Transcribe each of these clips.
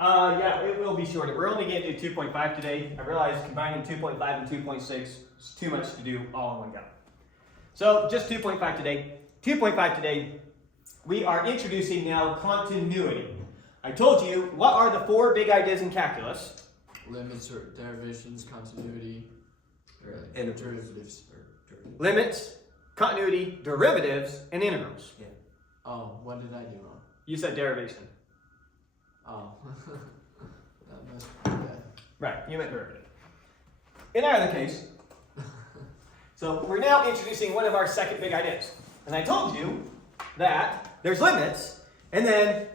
Yeah, it will be shorter. We're only going to do 2.5 today. I realize combining 2.5 and 2.6 is too much to do all in one go. So just 2.5 today. 2.5 today, we are introducing now continuity. I told you, what are the four big ideas in calculus? Limits or derivations, continuity, and derivatives. Limits, continuity, derivatives, and integrals. Yeah. Oh, what did I do wrong? You said derivation. Oh. That must be bad. Right, you meant derivative. In either case, so we're now introducing one of our second big ideas. And I told you that there's limits, and then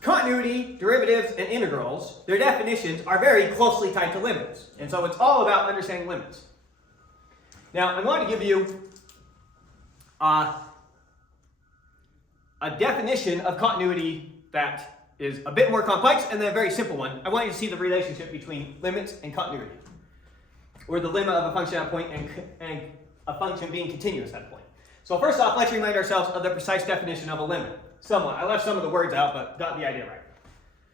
continuity, derivatives, and integrals, their definitions are very closely tied to limits. And so it's all about understanding limits. Now, I'm going to give you a definition of continuity that is a bit more complex and then a very simple one. I want you to see the relationship between limits and continuity, or the limit of a function at a point and a function being continuous at a point. So first off, let's remind ourselves of the precise definition of a limit. Somewhat. I left some of the words out, but got the idea right.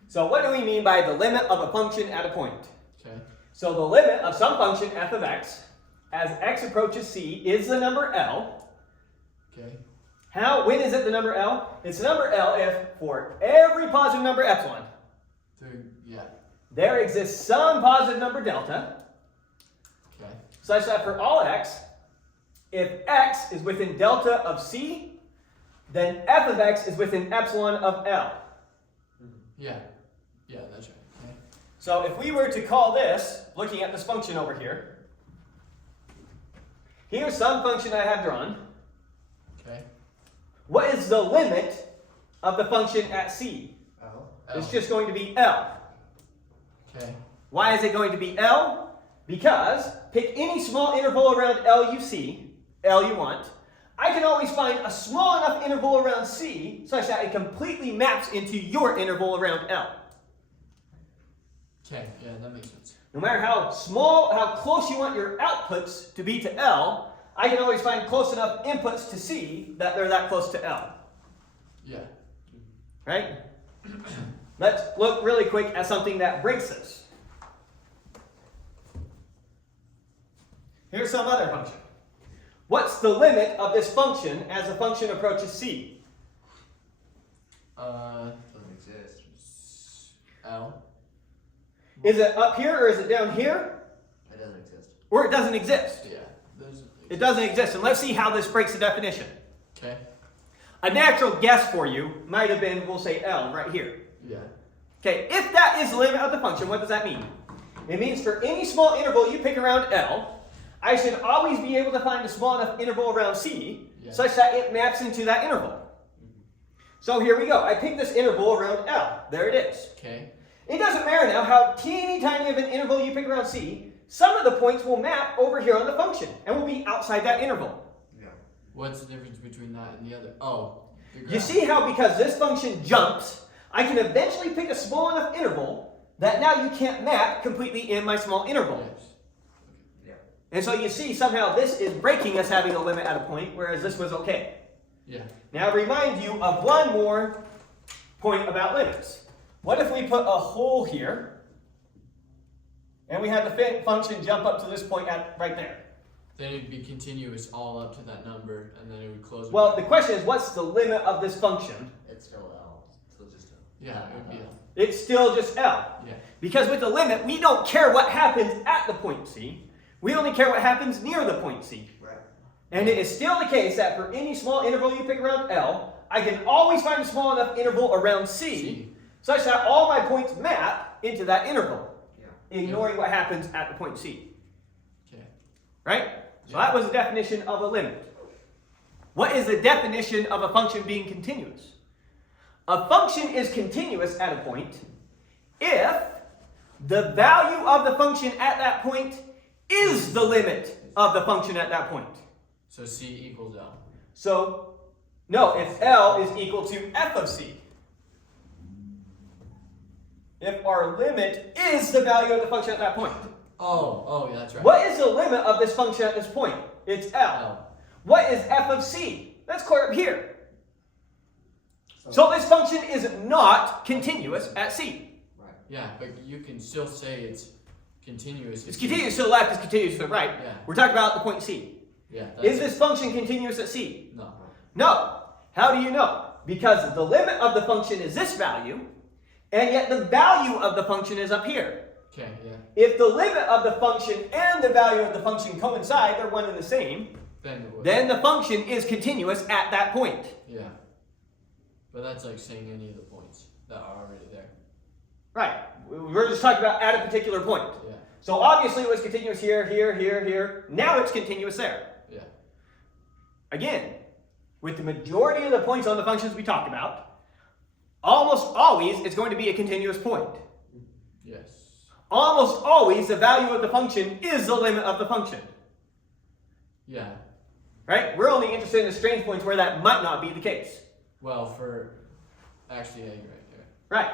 So what do we mean by the limit of a function at a point? Okay. So the limit of some function f of x as x approaches c is the number L. Okay. When is it the number L? It's the number L if for every positive number epsilon, there exists some positive number delta, okay, such that for all x, if x is within delta of c, then f of x is within epsilon of L. Yeah, that's right. Okay. So if we were to call this, looking at this function over here, here's some function I have drawn. Okay. What is the limit of the function at c? L. It's just going to be L. Okay. Why is it going to be L? Because pick any small interval around L you see, L you want. I can always find a small enough interval around C such that it completely maps into your interval around L. Okay, yeah, that makes sense. No matter how small, how close you want your outputs to be to L, I can always find close enough inputs to C that they're that close to L. Yeah. Right? Let's look really quick at something that breaks this. Here's some other function. What's the limit of this function as the function approaches C? Doesn't exist. L. Is it up here or is it down here? It doesn't exist. Or it doesn't exist? Yeah. It doesn't exist. And let's see how this breaks the definition. Okay. A natural guess for you might have been, we'll say L right here. Yeah. Okay, if that is the limit of the function, what does that mean? It means for any small interval you pick around L, I should always be able to find a small enough interval around C such that it maps into that interval. So here we go. I pick this interval around L. There it is. Okay. It doesn't matter now how teeny tiny of an interval you pick around C. Some of the points will map over here on the function and will be outside that interval. Yeah. What's the difference between that and the other? Oh. You see how because this function jumps, I can eventually pick a small enough interval that now you can't map completely in my small interval. Yes. And so you see somehow this is breaking us having a limit at a point, whereas this was okay. Yeah. Now remind you of one more point about limits. What if we put a hole here, and we had the function jump up to this point right there? Then it'd be continuous all up to that number, and then it would close. Well, the question is, what's the limit of this function? It's still L. Still just L. Yeah, it would be L. It's still just L. Yeah. Because with the limit, we don't care what happens at the point C. We only care what happens near the point C. Right. And it is still the case that for any small interval you pick around L, I can always find a small enough interval around C such that all my points map into that interval, ignoring what happens at the point C. Okay. Right? So that was the definition of a limit. What is the definition of a function being continuous? A function is continuous at a point if the value of the function at that point is the limit of the function at that point. So C equals L. So, no, if L is equal to f of C. If our limit is the value of the function at that point. Oh, yeah, that's right. What is the limit of this function at this point? It's L. What is f of C? That's clear up here. So this function is not continuous at C. Right. Yeah, but you can still say it's continuous. It's continuous to the left, it's continuous to the right. Yeah. We're talking about the point C. Yeah. Is this function continuous at C? No. No. How do you know? Because the limit of the function is this value, and yet the value of the function is up here. Okay. Yeah. If the limit of the function and the value of the function coincide, they're one and the same, Then it would. then the function is continuous at that point. Yeah. But that's like saying any of the points that are already there. Right. We're just talking about at a particular point. Yeah. So obviously it was continuous here, here, here, here. Now it's continuous there. Yeah. Again, with the majority of the points on the functions we talked about, almost always it's going to be a continuous point. Yes. Almost always the value of the function is the limit of the function. Yeah. Right? We're only interested in the strange points where that might not be the case. Well, for actually, yeah, you're right there. Right.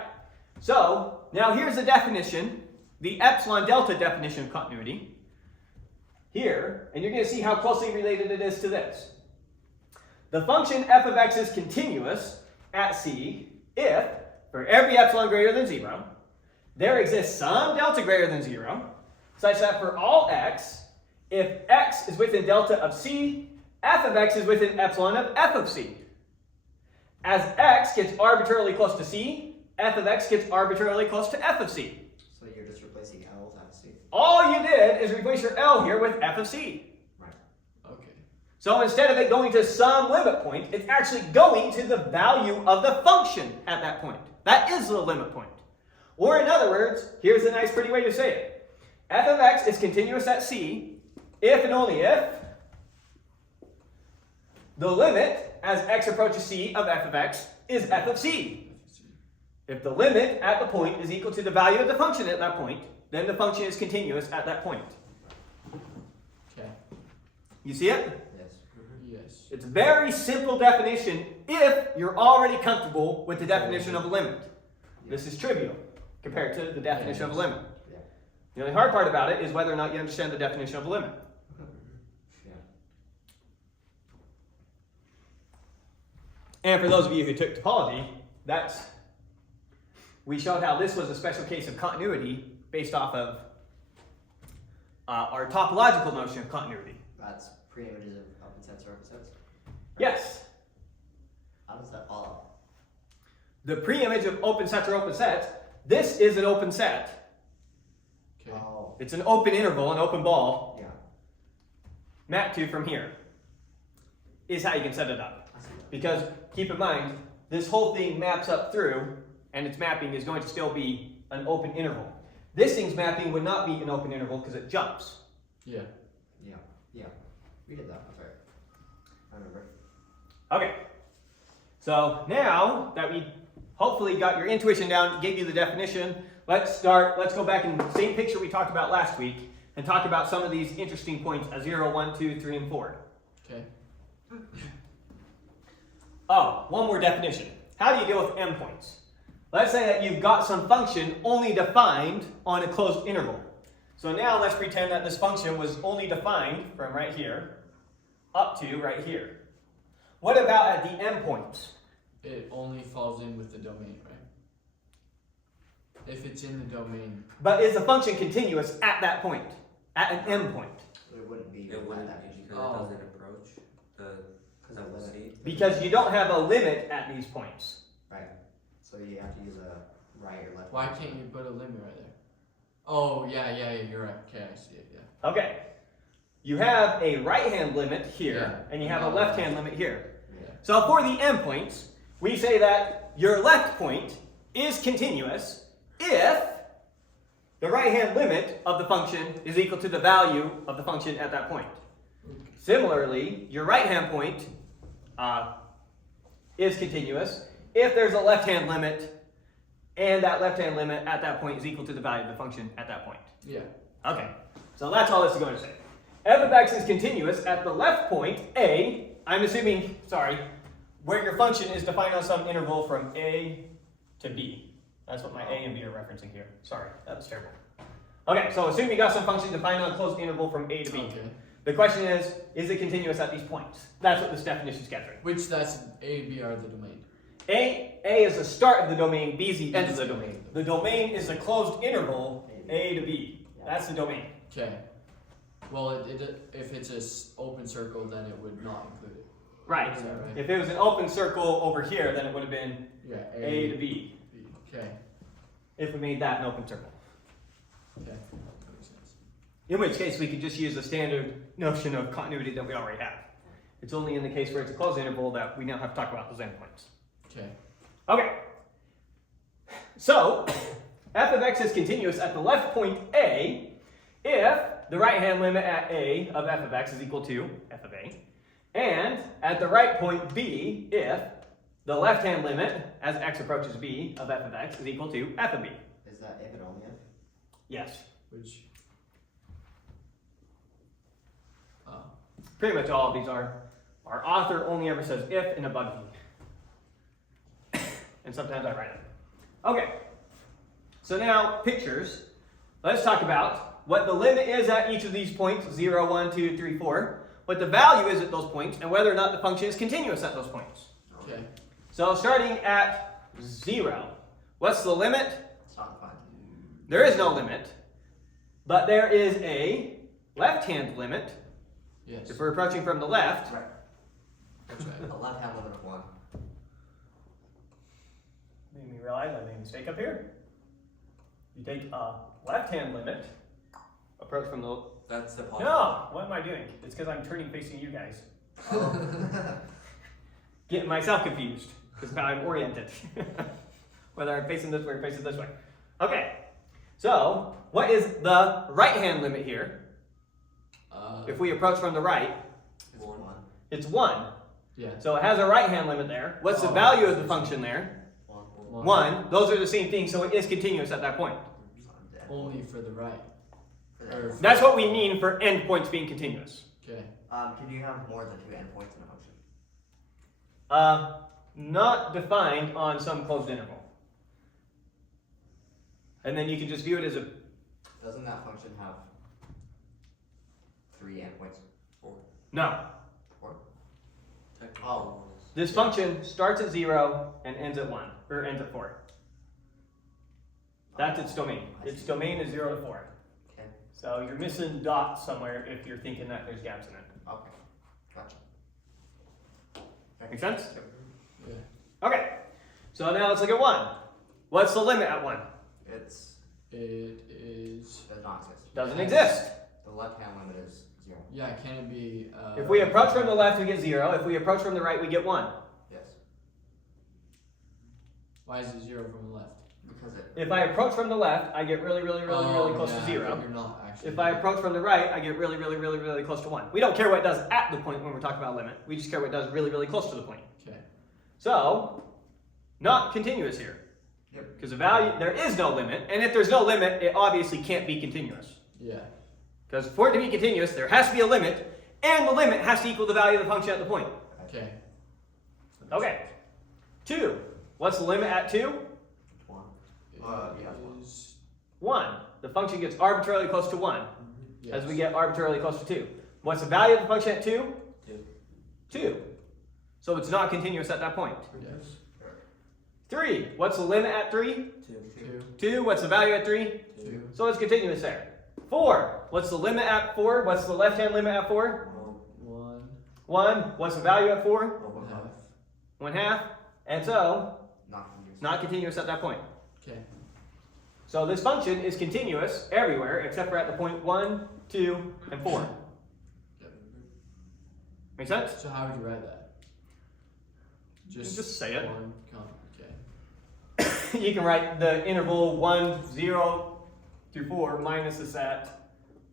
So, now here's the definition, the epsilon delta definition of continuity. Here, and you're going to see how closely related it is to this. The function f of x is continuous at C if, for every epsilon greater than 0, there exists some delta greater than 0, such that for all x, if x is within delta of C, f of x is within epsilon of f of C. As x gets arbitrarily close to C, f of x gets arbitrarily close to f of C. So you're just replacing L with C. All you did is replace your L here with f of C. Right. Okay. So instead of it going to some limit point, it's actually going to the value of the function at that point. That is the limit point. Or in other words, here's a nice pretty way to say it. F of x is continuous at C if and only if the limit as x approaches C of f of x is f of C. If the limit at the point is equal to the value of the function at that point, then the function is continuous at that point. Okay. You see it? Yes. Yes. It's a very simple definition if you're already comfortable with the definition of a limit. This is trivial compared to the definition of a limit. Yeah. The only hard part about it is whether or not you understand the definition of a limit. Yeah. And for those of you who took topology, we showed how this was a special case of continuity based off of our topological notion of continuity. That's pre-images of open sets or open sets. Yes, How does that follow? the pre-image of open sets or open sets, this is an open set. Okay. Oh. It's an open interval, an open ball, Yeah. mapped to from here, is how you can set it up. I see that. Because keep in mind, this whole thing maps up through, and its mapping is going to still be an open interval. This thing's mapping would not be an open interval because it jumps. Yeah. Yeah. Yeah. We did that. That's right. I remember. Okay, so now that we hopefully got your intuition down, gave you the definition, let's go back in the same picture we talked about last week and talk about some of these interesting points, 0, 1, 2, 3, and 4. Okay. Oh, one more definition. How do you deal with endpoints? Let's say that you've got some function only defined on a closed interval. So now let's pretend that this function was only defined from right here up to right here. What about at the endpoints? It only falls in with the domain, right? If it's in the domain. But is the function continuous at that point? At an endpoint? It wouldn't be. It wouldn't that be much. because it doesn't approach the of limit. C. Because you don't have a limit at these points. Right. So you have to use a right or left. Why can't you put a limit right there? Oh, yeah, you're right. Okay, I see it, yeah. Okay. You have a right-hand limit here, Yeah. and you have a left-hand limit here. Yeah. So for the endpoints, we say that your left point is continuous if the right-hand limit of the function is equal to the value of the function at that point. Similarly, your right-hand point is continuous if there's a left-hand limit and that left-hand limit at that point is equal to the value of the function at that point. Yeah. Okay, so that's all this is going to say. F of x is continuous at the left point, a, I'm assuming, where your function is defined on some interval from a to b. That's what my a and b are referencing here. Sorry, that was terrible. Okay, so assume you got some function defined on a closed interval from a to b. Okay. The question is it continuous at these points? That's what this definition is gathering. Which that's A and B are the domain. A is the start of the domain, B is the end of the domain. The domain is a closed interval, A to B. That's the domain. Okay. Well, if it's an open circle, then it would not include it. Right. Is that right? If it was an open circle over here, then it would have been Yeah. A to B. Okay. If we made that an open circle. Okay. That makes sense. In which case, we could just use the standard notion of continuity that we already have. It's only in the case where it's a closed interval that we now have to talk about those endpoints. Okay. Okay. So, f of x is continuous at the left point A if the right-hand limit at A of f of x is equal to f of A, and at the right point B if the left-hand limit as x approaches B of f of x is equal to f of B. Is that if and only if? Yes. Which. Pretty much all of these are. Our author only ever says if in a bug key. And sometimes I write it. Okay. So now, pictures. Let's talk about what the limit is at each of these points, 0, 1, 2, 3, 4, what the value is at those points, and whether or not the function is continuous at those points. Okay. So starting at 0, what's the limit? It's not defined. There is no limit, but there is a left-hand limit. Yes. If we're approaching from the left, Right. That's right. A left hand limit of 1. made me realize I made a mistake up here. You take a left-hand limit, approach from the... That's the polynomial. No! What am I doing? It's because I'm turning facing you guys. Getting myself confused, because now I'm oriented. Whether I'm facing this way or facing this way. Okay, so what is the right-hand limit here? If we approach from the right, It's 1. it's 1. Yeah. So it has a right-hand limit there. What's the value of the function there? 1. 1. Those are the same thing, so it is continuous at that point. So I'm dead. Only for the right. For that. Or- That's what we mean for endpoints being continuous. Okay. Can you have more than 2 endpoints in a function? Not defined on some closed interval. And then you can just view it as a... Doesn't that function have 3 endpoints? 4. No. 4? Technically, Oh. one is- This function starts at 0 and ends at 1, or ends at 4. That's its domain. Its domain is 0 to 4. Okay. So you're missing dots somewhere if you're thinking that there's gaps in it. Okay. Gotcha. Make sense? Yeah. Okay. So now let's look at 1. What's the limit at 1? It's It is. does not exist. Doesn't exist. The left hand limit is 0. Yeah. Can it be? If we approach from the left, we get 0. If we approach from the right, we get 1. Yes. Why is it 0 from the left? Because it If I approach from the left, I get really close yeah, to 0. You're not actually. If I approach from the right, I get really close to 1. We don't care what it does at the point when we're talking about limit. We just care what it does really close to the point. Okay. So, not continuous here. Yep. Because the value, there is no limit, and if there's no limit, it obviously can't be continuous. Yeah. Because for it to be continuous, there has to be a limit, and the limit has to equal the value of the function at the point. Okay. Okay. 2. What's the limit at 2? 1. It Yeah, is- 1. The function gets arbitrarily close to 1, yes. as we get arbitrarily close to 2. What's the value of the function at 2? 2. 2. So it's not continuous at that point. Yes. 3. What's the limit at 3? 2. 2. 2. What's the value at 3? 2. So it's continuous there. 4. What's the limit at 4? What's the left-hand limit at 4? 1. 1. What's the value at 4? 1/2. 1/2. And so, Not continuous. not continuous at that point. Okay. So this function is continuous everywhere except for at the point 1, 2, and 4. Make sense? So how would you write that? Just say it. 1, okay. You can write the interval 1, 0 through 4 minus the set.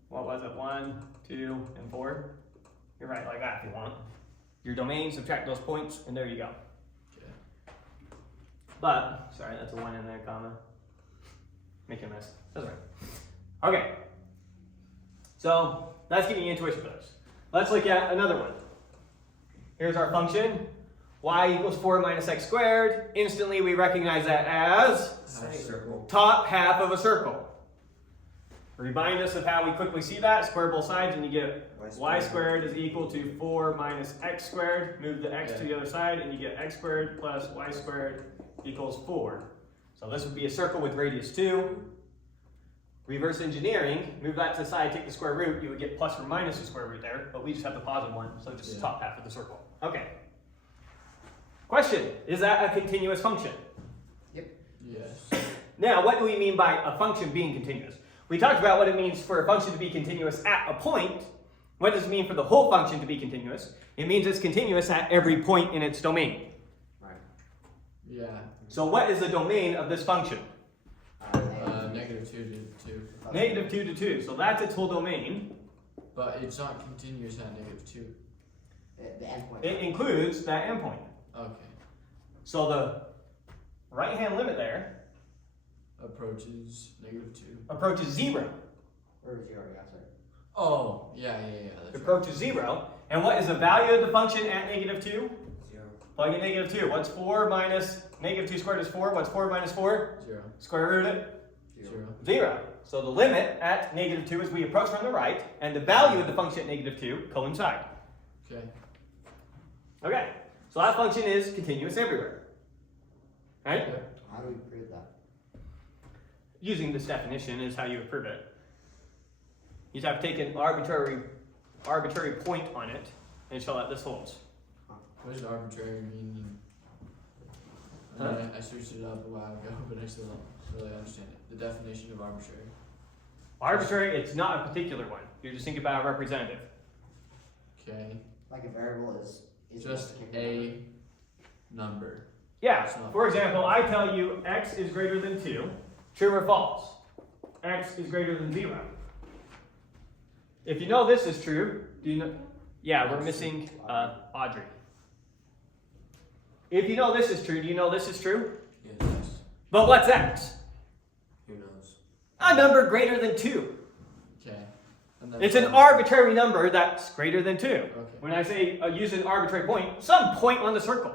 What was it? 1, 2, and 4. You write it like that if you want. Your domain, subtract those points, and there you go. Okay. But, sorry, that's a 1 in there, comma. Make a mess. That's right. Okay. So, that's giving you intuition for this. Let's look at another one. Here's our function. Y equals 4 minus x squared. Instantly, we recognize that as Half circle. top half of a circle. Remind us of how we quickly see that. Square both sides and you get y squared is equal to 4 minus x squared. Move the x to the other side and you get x squared plus y squared equals 4. So this would be a circle with radius 2. Reverse engineering, move that to the side, take the square root, you would get plus or minus the square root there, but we just have the positive one, so just the top half of the circle. Okay. Question, is that a continuous function? Yep. Yes. Now, what do we mean by a function being continuous? We talked about what it means for a function to be continuous at a point. What does it mean for the whole function to be continuous? It means it's continuous at every point in its domain. Right. Yeah. So what is the domain of this function? Negative 2 to 2. Negative 2 to 2. So that's its whole domain. But it's not continuous at negative 2. The endpoint. It includes that endpoint. Okay. So the right-hand limit there Approaches negative 2. approaches 0. Or 0, yeah, sorry. Oh, yeah. It That's right. approaches 0. And what is the value of the function at negative 2? 0. Plug in negative 2. What's 4 minus negative 2 squared is 4. What's 4 minus 4? 0. Square root it. 0. 0. So the limit at negative 2 as we approach from the right, and the value of the function at negative 2 coincide. Okay. Okay. So that function is continuous everywhere. Right? Okay. How do we prove that? Using this definition is how you would prove it. You just have to take an arbitrary point on it and show that this holds. What does arbitrary mean? Huh? I searched it up a while ago, but I still don't really understand it. The definition of arbitrary. Arbitrary, it's not a particular one. You're just thinking about a representative. Okay. Like a variable is Just a number. Yeah, It's not- for example, I tell you x is greater than 2. True or false? X is greater than 0. If you know this is true, do you know? Yeah, we're missing Audrey. If you know this is true, do you know this is true? Yes. But what's x? Who knows? A number greater than 2. Okay. And then It's an arbitrary number that's greater than 2. Okay. When I say use an arbitrary point, some point on the circle.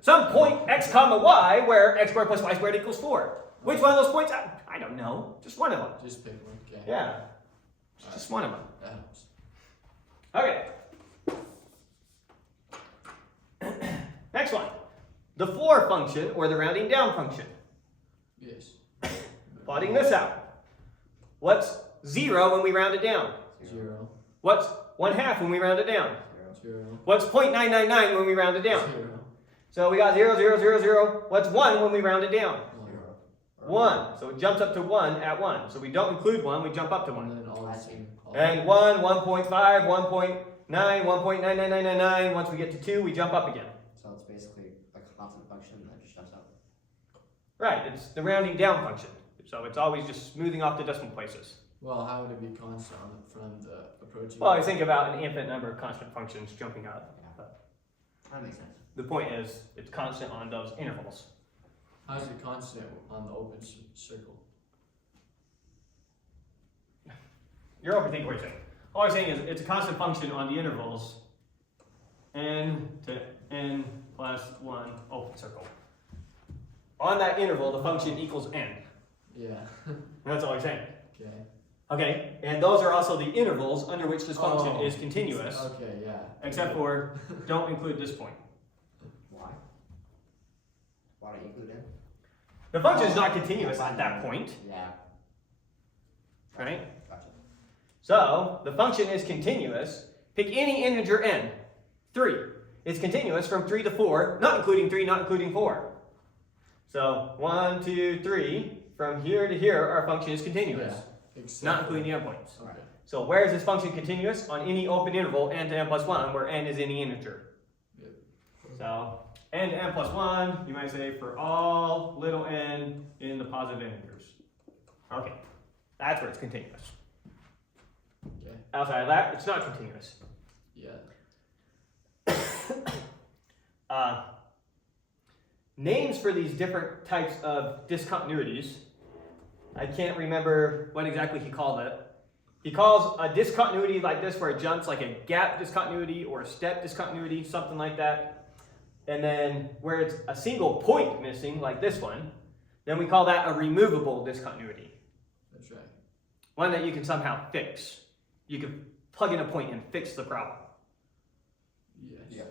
Some point x comma y where x squared plus y squared equals 4. Which one of those points? I don't know. Just one of them. Just pick one. Okay. Yeah. Just one of them. That helps. Okay. Next one. The floor function or the rounding down function. Yes. Plotting this out. What's 0 when we round it down? 0. What's 1/2 when we round it down? 0. What's 0.999 when we round it down? 0. So we got 0, 0, 0, 0. What's 1 when we round it down? 1. So it jumps up to 1 at 1. So we don't include 1, we jump up to 1. And then all the same. And 1, 1.5, 1.9, 1.99999. Once we get to 2, we jump up again. So it's basically a constant function that just jumps up. Right, it's the rounding down function. So it's always just smoothing off the decimal places. Well, how would it be constant from the approaching? Well, I think about an infinite number of constant functions jumping up. Yeah. That makes sense. The point is, it's constant on those intervals. How's it constant on the open circle? You're overthinking what you're saying. All I'm saying is it's a constant function on the intervals n to n plus 1 open circle. On that interval, the function equals n. Yeah. That's all I'm saying. Okay. Okay, and those are also the intervals under which this function is continuous, Okay, yeah. except for don't include this point. Why? Why don't you include it? The function is not continuous at that point, Yeah. right? Gotcha. So the function is continuous. Pick any integer n. 3. It's continuous from 3 to 4, not including 3, not including 4. So 1, 2, 3. From here to here, our function is continuous, Except not including the endpoints. Okay. So where is this function continuous? On any open interval n to n plus 1, where n is any integer. Yep. So n to n plus 1, you might say for all little n in the positive integers. Okay, that's where it's continuous. Okay. Outside of that, it's not continuous. Yeah. Names for these different types of discontinuities, I can't remember what exactly he called it. He calls a discontinuity like this where it jumps, like a gap discontinuity or a step discontinuity, something like that. And then where it's a single point missing, like this one, then we call that a removable discontinuity. That's right. One that you can somehow fix. You can plug in a point and fix the problem. Yes. Yeah.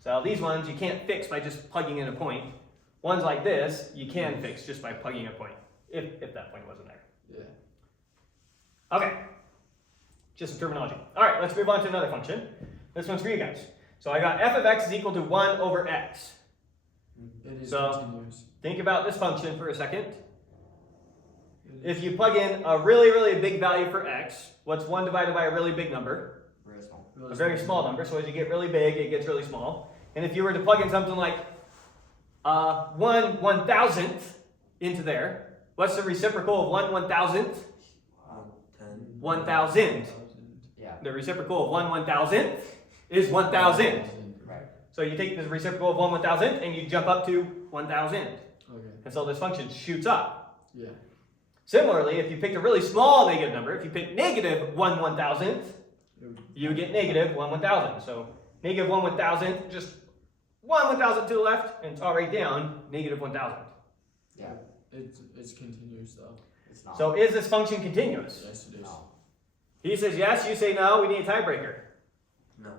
So these ones you can't fix by just plugging in a point. Ones like this, you can fix just by plugging a point, if that point wasn't there. Yeah. Okay, just some terminology. All right, let's move on to another function. This one's for you guys. So I got f of x is equal to 1 over x. It is So- continuous. Think about this function for a second. It If is you plug in a really, really big value for x, what's 1 divided by a really big number? Very small. really A very small number, so as you get really big, it gets really small. And if you were to plug in something like 1/1000th into there, what's the reciprocal of 1/1000th? 10. 1000. Yeah. The reciprocal of 1/1000th is 1000. Right. So you take the reciprocal of 1/1000 and you jump up to 1000. Okay. And so this function shoots up. Yeah. Similarly, if you picked a really small negative number, if you pick negative 1/1000th, you get negative 1/1000. So negative 1/1000, just 1/1000 to the left, and it's already down negative 1000. Yeah. It's continuous though. It's not. So is this function continuous? Yes, it is. No. He says yes, you say no, we need a tiebreaker. No.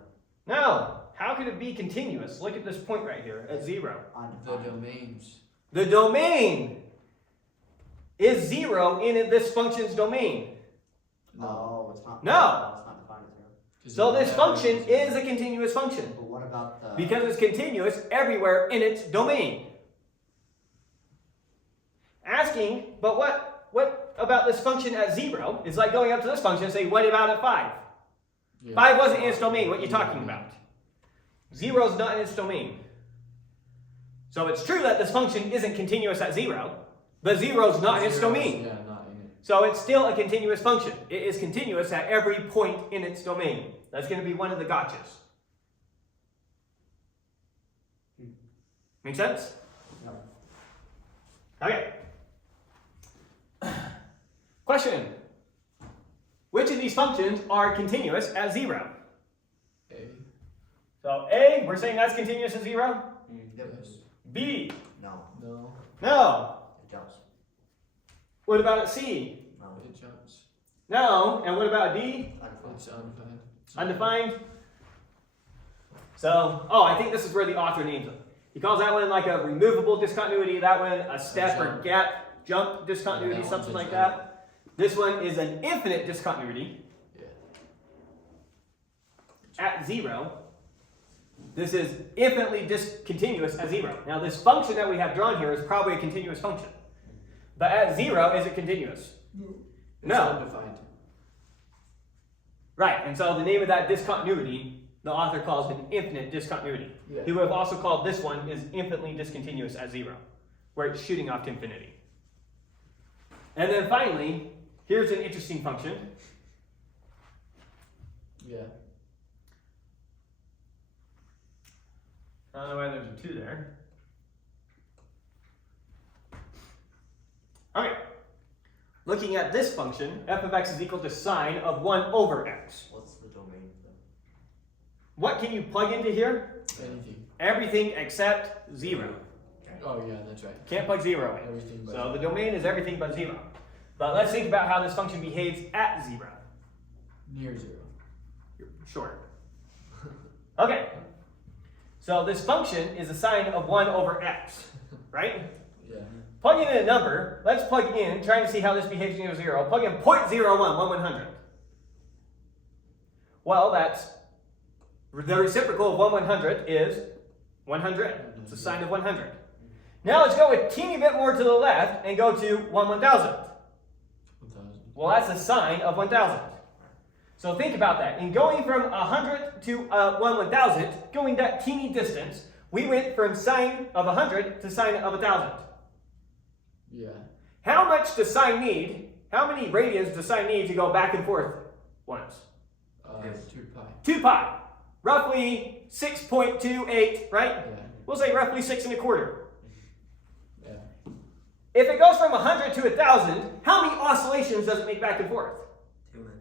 No. How could it be continuous? Look at this point right here at 0. The Undefined. domains. The domain is 0 in this function's domain. Oh, it's not. No. It's not defined as 0. 'Cause So the this function values are- is a continuous function But what about the? because it's continuous everywhere in its domain. Asking, but what about this function at 0? It's like going up to this function and say, what about at 5? Yeah. 5 wasn't in its domain. What are you talking about? 0 is not in its domain. So it's true that this function isn't continuous at 0, but 0 is not in its Zeros, domain. Yeah, not in it. So it's still a continuous function. It is continuous at every point in its domain. That's going to be one of the gotchas. Make sense? No. Okay. Question. Which of these functions are continuous at 0? A. So A, we're saying that's continuous at 0. Yep. Yes. B, No. No. no. It jumps. What about at C? No. It jumps. No. And what about D? Undefined. It's undefined. Undefined. So, oh, I think this is where the author names it. He calls that one like a removable discontinuity, that one a step or jump. gap jump discontinuity, Yeah, that something one's like a that. This one is an infinite discontinuity Yeah. at 0. This is infinitely discontinuous at 0. Now this function that we have drawn here is probably a continuous function. But at 0, is it continuous? It's No. undefined. Right, and so the name of that discontinuity, the author calls an infinite discontinuity. Yeah. He would have also called this one is infinitely discontinuous at 0, where it's shooting off to infinity. And then finally, here's an interesting function. Yeah. I don't know why there's a 2 there. Okay. Looking at this function, f of x is equal to sine of 1 over x. What's the domain though? What can you plug into here? Anything. Everything except 0. Oh yeah, that's right. Can't plug 0 in. Everything but So the domain is everything but 0. But let's think about how this function behaves at 0. near 0. Sure. Okay. So this function is a sine of 1 over x, right? Yeah. Plug in a number. Let's plug in, trying to see how this behaves near 0. Plug in 0.01, 1/100. Well, that's the reciprocal of 1/100 is 100. It's a sine of 100. Now let's go a teeny bit more to the left and go to 1/1000. 1,000. Well, that's a sine of 1000. So think about that. In going from 100 to 1/1000, going that teeny distance, we went from sine of 100 to sine of 1000. Yeah. How much does sine need? How many radians does sine need to go back and forth once? Yes. 2 pi. 2 pi. Roughly 6.28, right? Yeah. We'll say roughly 6 1/4. Yeah. If it goes from 100 to 1000, how many oscillations does it make back and forth? Too many.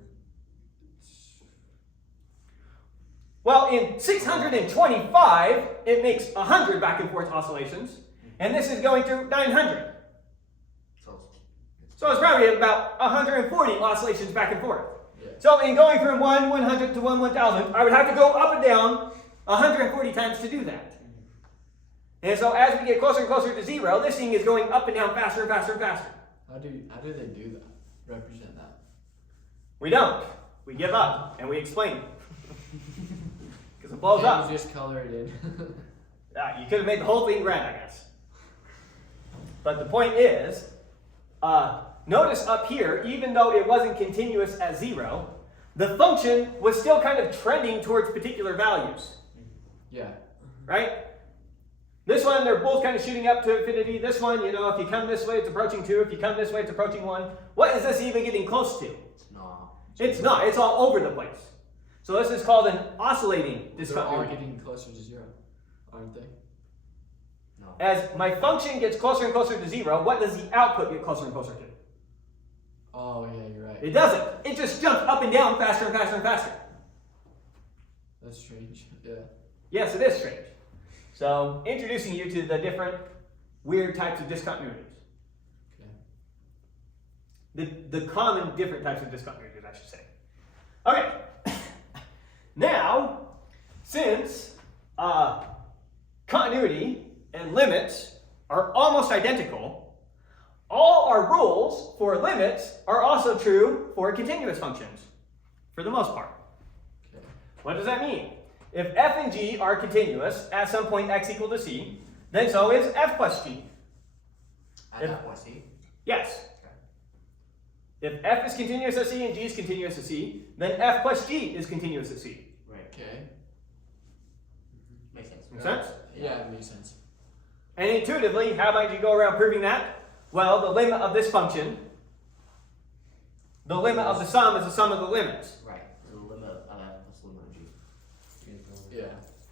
Well, in 625, it makes 100 back and forth oscillations, and this is going through 900. So So it's probably get about 140 oscillations back and forth. Yeah. So in going from 1/100 to 1/1000, I would have to go up and down 140 times to do that. And so as we get closer and closer to 0, this thing is going up and down faster and faster and faster. How do they do that? Represent that? We don't. We give up and we explain it. Because it blows Can't up. you just color it in? You could have made the whole thing red, I guess. But the point is, notice up here, even though it wasn't continuous at 0, the function was still kind of trending towards particular values. Yeah. Right? This one, they're both kind of shooting up to infinity. This one, if you come this way, it's approaching 2. If you come this way, it's approaching 1. What is this even getting close to? It's not. It's not. It's all over the place. So this is called an oscillating They're all discontinuity. getting closer to 0, aren't they? No. As my function gets closer and closer to 0, what does the output get closer and closer to? Oh yeah, you're right. It doesn't. It just jumps up and down faster and faster and faster. That's strange. Yeah. Yes, it is strange. So, introducing you to the different weird types of discontinuities. Okay. The common different types of discontinuities, I should say. Okay. Now, since continuity and limits are almost identical, all our rules for limits are also true for continuous functions, for the most part. Okay. What does that mean? If f and g are continuous at some point x equal to c, then so is f plus g. At that point, see? Yes. If f is continuous at c and g is continuous at c, then f plus g is continuous at c. Right. Okay. Makes sense. Make sense? Yeah, it makes sense. And intuitively, how might you go around proving that? Well, the limit of this function, the limit of the sum is the sum of the limits. Right. So the limit of f plus the limit of g. Yeah.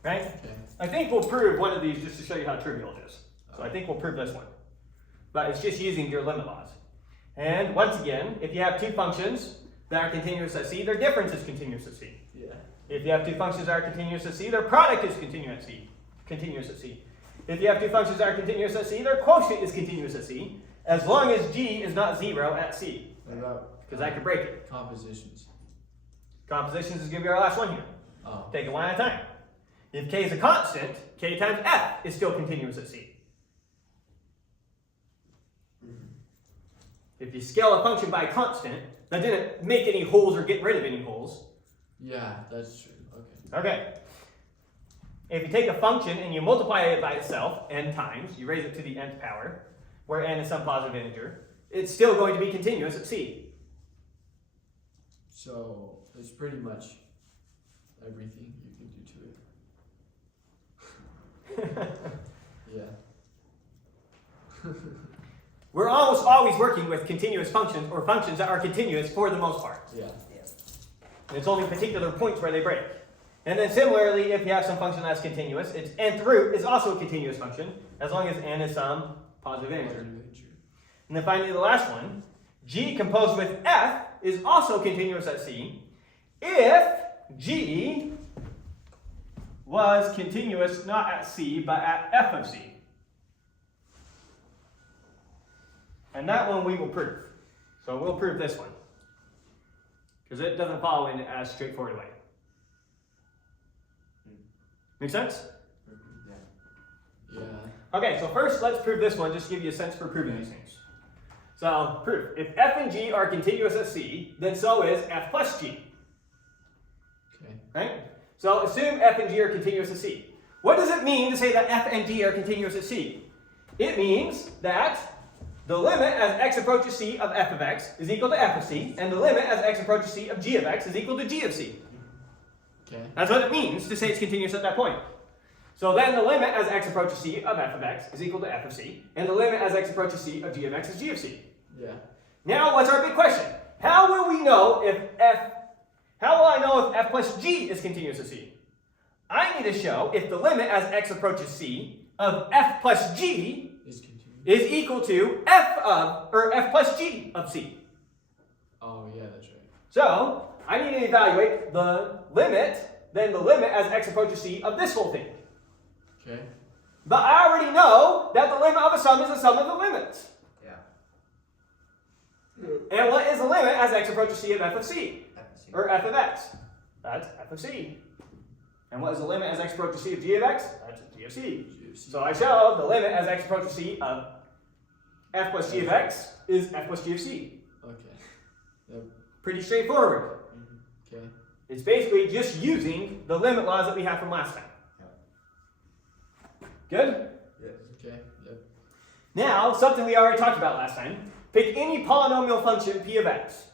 Right? Okay. I think we'll prove one of these just to show you how trivial it is. So I think we'll prove this one. But it's just using your limit laws. And once again, if you have two functions that are continuous at c, their difference is continuous at c. Yeah. If you have two functions that are continuous at c, their product is continuous at c. If you have two functions that are continuous at c, their quotient is continuous at c, as long as g is not 0 at c, What about because I could break it. compositions? Compositions is going to be our last one here. Oh. Take it one at a time. If k is a constant, k times f is still continuous at c. If you scale a function by a constant, that didn't make any holes or get rid of any holes. Yeah, that's true. Okay. Okay. If you take a function and you multiply it by itself n times, you raise it to the nth power, where n is some positive integer, it's still going to be continuous at c. So it's pretty much everything you can do to it. Yeah. We're almost always working with continuous functions or functions that are continuous for the most part. Yeah. And it's only particular points where they break. And then similarly, if you have some function that's continuous, its nth root is also a continuous function, as long as n is some positive integer. And then finally, the last one, g composed with f is also continuous at c if g was continuous not at c, but at f of c. And that one we will prove. So we'll prove this one, because it doesn't follow in as straightforward a way. Make sense? Yeah. Okay, so first let's prove this one, just to give you a sense for proving these things. So, proof. If f and g are continuous at c, then so is f plus g. Okay. Right? So assume f and g are continuous at c. What does it mean to say that f and g are continuous at c? It means that the limit as x approaches c of f of x is equal to f of c, and the limit as x approaches c of g of x is equal to g of c. Okay. That's what it means to say it's continuous at that point. So then the limit as x approaches c of f of x is equal to f of c, and the limit as x approaches c of g of x is g of c. Yeah. Now, what's our big question? How will I know if f plus g is continuous at c? I need to show if the limit as x approaches c of f plus g Is continuous. is equal to f plus g of c. Oh yeah, that's right. So I need to evaluate the limit, then the limit as x approaches c of this whole thing. Okay. But I already know that the limit of a sum is the sum of the limits. Yeah. And what is the limit as x approaches c of f of c? FC. Or f of x? That's f of c. And what is the limit as x approaches c of g of x? That's g of c. So I show the limit as x approaches c of f plus g of x is f plus g of c. Okay. Yep. Pretty straightforward. Okay. It's basically just using the limit laws that we had from last time. Good? Yes. Okay. Yep. Now, something we already talked about last time. Pick any polynomial function p of x.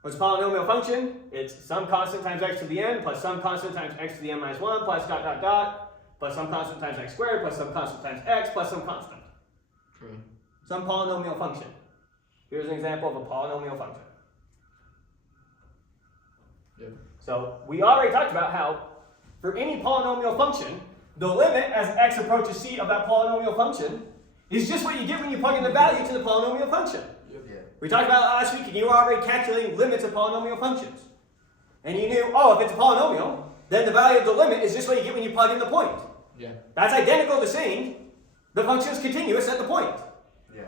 What's a polynomial function? It's some constant times x to the n plus some constant times x to the n minus 1 plus dot dot dot plus some constant times x squared plus some constant times x plus some constant. Okay. Some polynomial function. Here's an example of a polynomial function. Yep. So we already talked about how for any polynomial function, the limit as x approaches c of that polynomial function is just what you get when you plug in the value to the polynomial function. Yep. Yeah. We talked about it last week and you were already calculating limits of polynomial functions. And you knew, oh, if it's a polynomial, then the value of the limit is just what you get when you plug in the point. Yeah. That's identical to saying the function is continuous at the point. Yeah.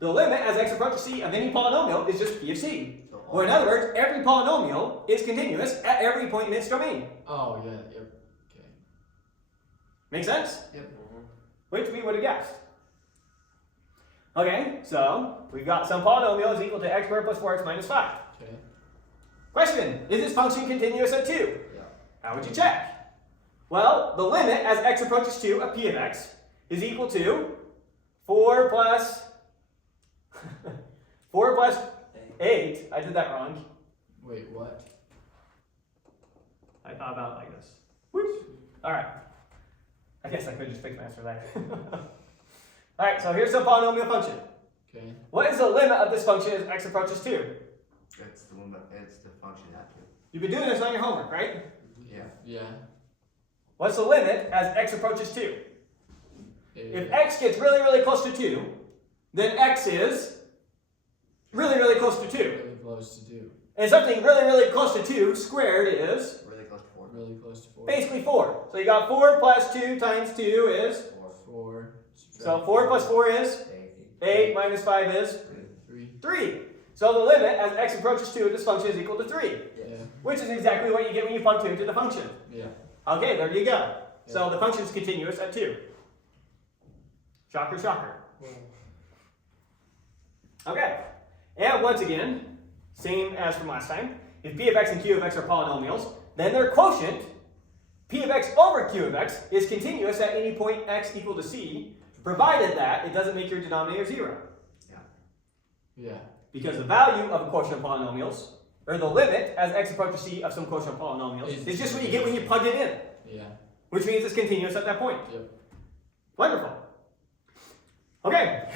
The limit as x approaches c of any polynomial is just p of c. So Or in other words, every polynomial is continuous at every point in its domain. Oh yeah. Yep. Okay. Make sense? Yep. Which we would have guessed. Okay, so we've got some polynomial is equal to x squared plus 4x minus 5. Okay. Question, is this function continuous at 2? Yeah. How would you check? Well, the limit as x approaches 2 of p of x is equal to 4 plus 4 plus 8. I did that wrong. Wait. What? I thought about it like this. Whoops. All right. I guess I could just fix my answer there. All right, so here's some polynomial function. Okay. What is the limit of this function as x approaches 2? It's the limit. It's the function at 2. You've been doing this on your homework, right? Yeah. Yeah. What's the limit as x approaches 2? If Yeah. x gets really, really close to 2, then x is really, really close to 2. Really close to 2. And something really, really close to 2 squared is Really close to 4. Really close to 4. basically 4. So you got 4 plus 2 times 2 is, 4. so 4 plus 4 is 8. 8 minus 5 is 3. 3. So the limit as x approaches 2 of this function is equal to 3, Yeah. which is exactly what you get when you plug 2 into the function. Yeah. Okay, there you go. So the function is continuous at 2. Shocker, shocker. Okay, and once again, same as from last time, if p of x and q of x are polynomials, then their quotient, p of x over q of x, is continuous at any point x equal to c, provided that it doesn't make your denominator 0. Yeah. Because the value of a quotient of polynomials, or the limit as x approaches c of some quotient of polynomials, is just what you get when you plug it in, Yeah. which means it's continuous at that point. Yep. Wonderful. Okay,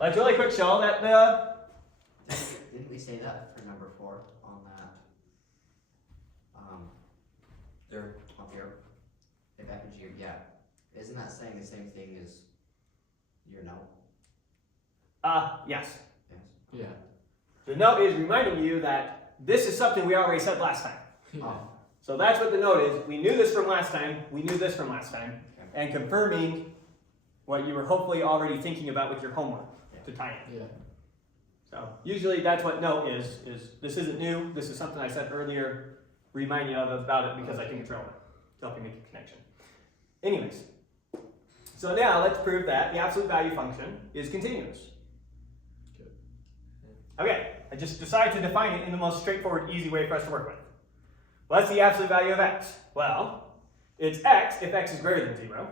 let's really quick show that Didn't we say that for number 4 on that? There. Up here. If f and g, yeah. Isn't that saying the same thing as your note? yes. Yes. Yeah. The note is reminding you that this is something we already said last time. Yeah. Oh. So that's what the note is. We knew this from last time, we knew this from last time, Okay. and confirming what you were hopefully already thinking about with your homework to tie it. Yeah. So usually that's what note is this isn't new, this is something I said earlier, remind you about it because I think it's relevant to help you make a connection. Anyways, so now let's prove that the absolute value function is continuous. Okay, I just decided to define it in the most straightforward, easy way for us to work with. What's the absolute value of x? Well, it's x if x is greater than 0.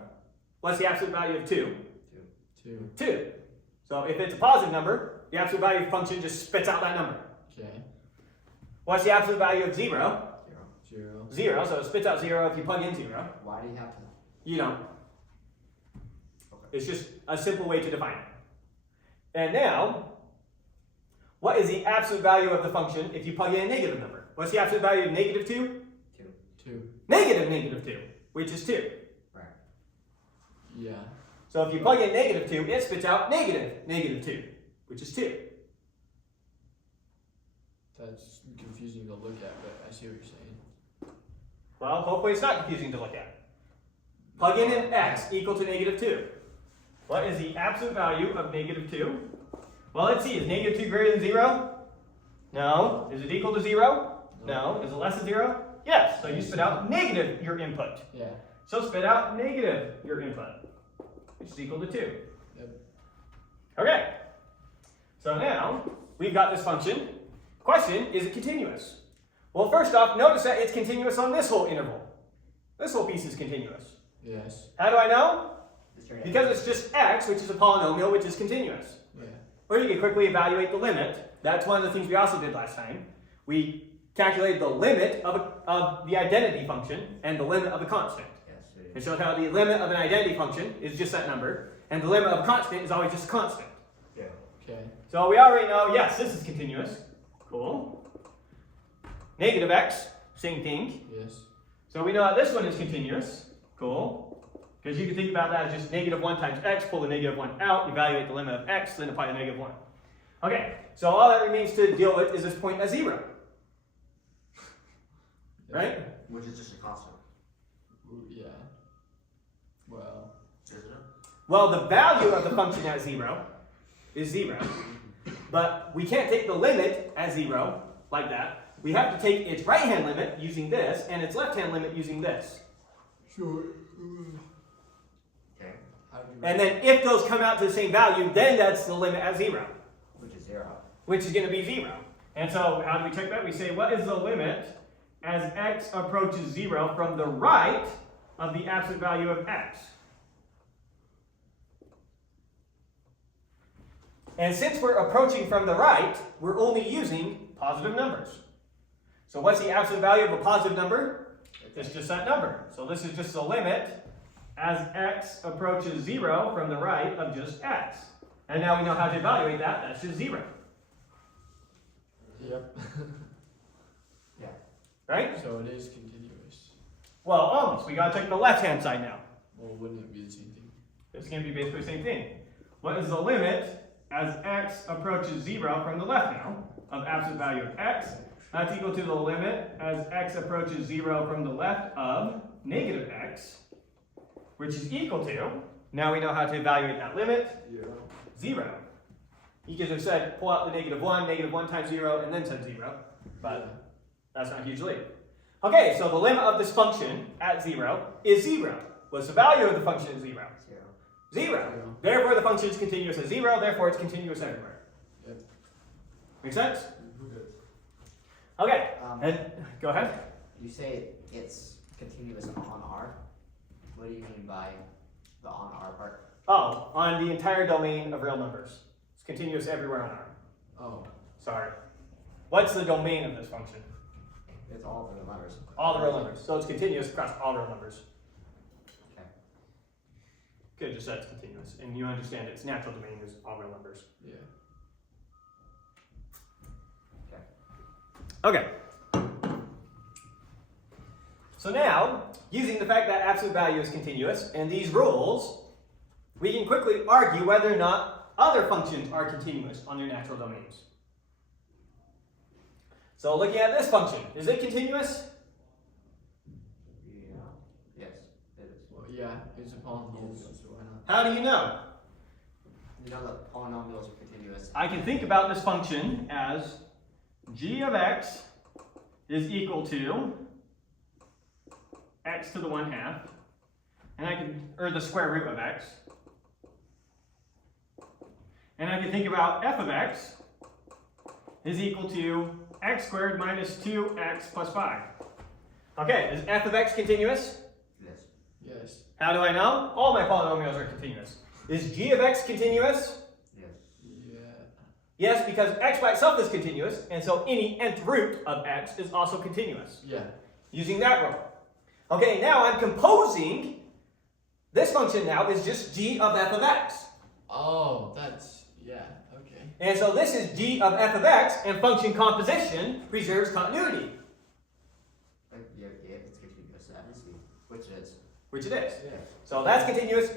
What's the absolute value of 2? 2. 2. So if it's a positive number, the absolute value function just spits out that number. Okay. What's the absolute value of 0? 0. 0. 0, so it spits out 0 if you plug in 0. Why do you have to? You don't. Okay. It's just a simple way to define it. And now, what is the absolute value of the function if you plug in a negative number? What's the absolute value of negative 2? 2. Negative 2, which is 2. Right. Yeah. So if you plug in negative 2, it spits out negative 2, which is 2. That's confusing to look at, but I see what you're saying. Well, hopefully it's not confusing to look at. Plug in an x equal to negative 2. What is the absolute value of negative 2? Well, let's see, is negative 2 greater than 0? No. Is it equal to 0? No. Is it less than 0? Yes. So you spit out negative your input. Yeah. So spit out negative your input, which is equal to 2. Yep. Okay. So now we've got this function. Question, is it continuous? Well, first off, notice that it's continuous on this whole interval. This whole piece is continuous. Yes. How do I know? Just turn it- Because it's just x, which is a polynomial, which is continuous. Yeah. Or you can quickly evaluate the limit. That's one of the things we also did last time. We calculated the limit of the identity function and the limit of the constant. Yes, it It is. shows how the limit of an identity function is just that number, and the limit of a constant is always just a constant. Yeah. Okay. So we already know, yes, this is continuous. Cool. Negative x, same thing. Yes. So we know that this one is continuous. Cool. Because you can think about that as just negative 1 times x, pull the negative 1 out, evaluate the limit of x, then apply the negative 1. Okay, so all that remains to deal with is this point at 0. Right? Which is just a constant. Yeah. Well. Isn't it? Well, the value of the function at 0 is 0. But we can't take the limit at 0 like that. We have to take its right-hand limit using this, and its left-hand limit using this. Sure. Okay. How do you And then if those come out to the same value, then that's the limit at 0, Which is 0. which is going to be 0. And so how do we check that? We say, what is the limit as x approaches 0 from the right of the absolute value of x? And since we're approaching from the right, we're only using positive numbers. So what's the absolute value of a positive number? It's just that number. So this is just the limit as x approaches 0 from the right of just x. And now we know how to evaluate that. That's just 0. Yep. Yeah. Right? So it is continuous. Well, almost. We got to check the left-hand side now. Well, wouldn't it be the same thing? It's going to be basically the same thing. What is the limit as x approaches 0 from the left now of absolute value of x? That's equal to the limit as x approaches 0 from the left of negative x, which is equal to, now we know how to evaluate that limit, 0. You could have said, pull out the negative 1 times 0, and then said 0, but that's not a huge leap. Okay, so the limit of this function at 0 is 0. What's the value of the function at 0? 0. 0. Therefore, the function is continuous at 0, therefore it's continuous everywhere. Yep. Make sense? Mm-hmm. Okay, Um, and go ahead. You say it's continuous on R. What do you mean by the on R part? Oh, on the entire domain of real numbers. It's continuous everywhere on R. Oh. Sorry. What's the domain of this function? It's all of the numbers. All the real numbers. So it's continuous across all real numbers. Okay. Good, just that it's continuous. And you understand its natural domain is all real numbers. Yeah. Okay. So now, using the fact that absolute value is continuous and these rules, we can quickly argue whether or not other functions are continuous on their natural domains. So looking at this function, is it continuous? Yeah. Yes, it is. Well, yeah, it's a polynomial, so why not? How do you know? You know that polynomials are continuous. I can think about this function as g of x is equal to x to the 1/2, and I can, or the square root of x. And I can think about f of x is equal to x squared minus 2x plus 5. Okay, is f of x continuous? Yes. Yes. How do I know? All my polynomials are continuous. Is g of x continuous? Yes. Yeah. Yes, because x by itself is continuous, and so any nth root of x is also continuous. Yeah. Using that rule. Okay, now I'm composing, this function now is just g of f of x. Oh, that's, yeah, okay. And so this is g of f of x, and function composition preserves continuity, Yeah, it's continuous, obviously. Which it is. which it is. Yeah. So that's continuous,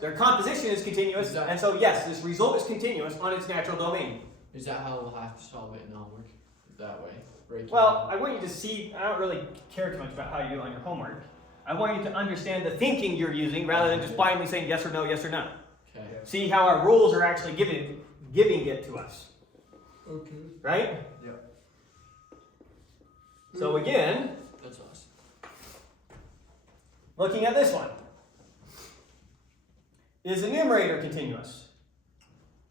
their composition is continuous, and so yes, this result is continuous on its natural domain. Is that how we'll have to solve it in homework? That way? Break it Well, down? I want you to see, I don't really care too much about how you do it on your homework. I want you to understand the thinking you're using rather than just blindly saying yes or no, yes or no. Okay. See how our rules are actually giving it to us. Okay. right? Yep. So again, That's awesome. looking at this one. Is the numerator continuous?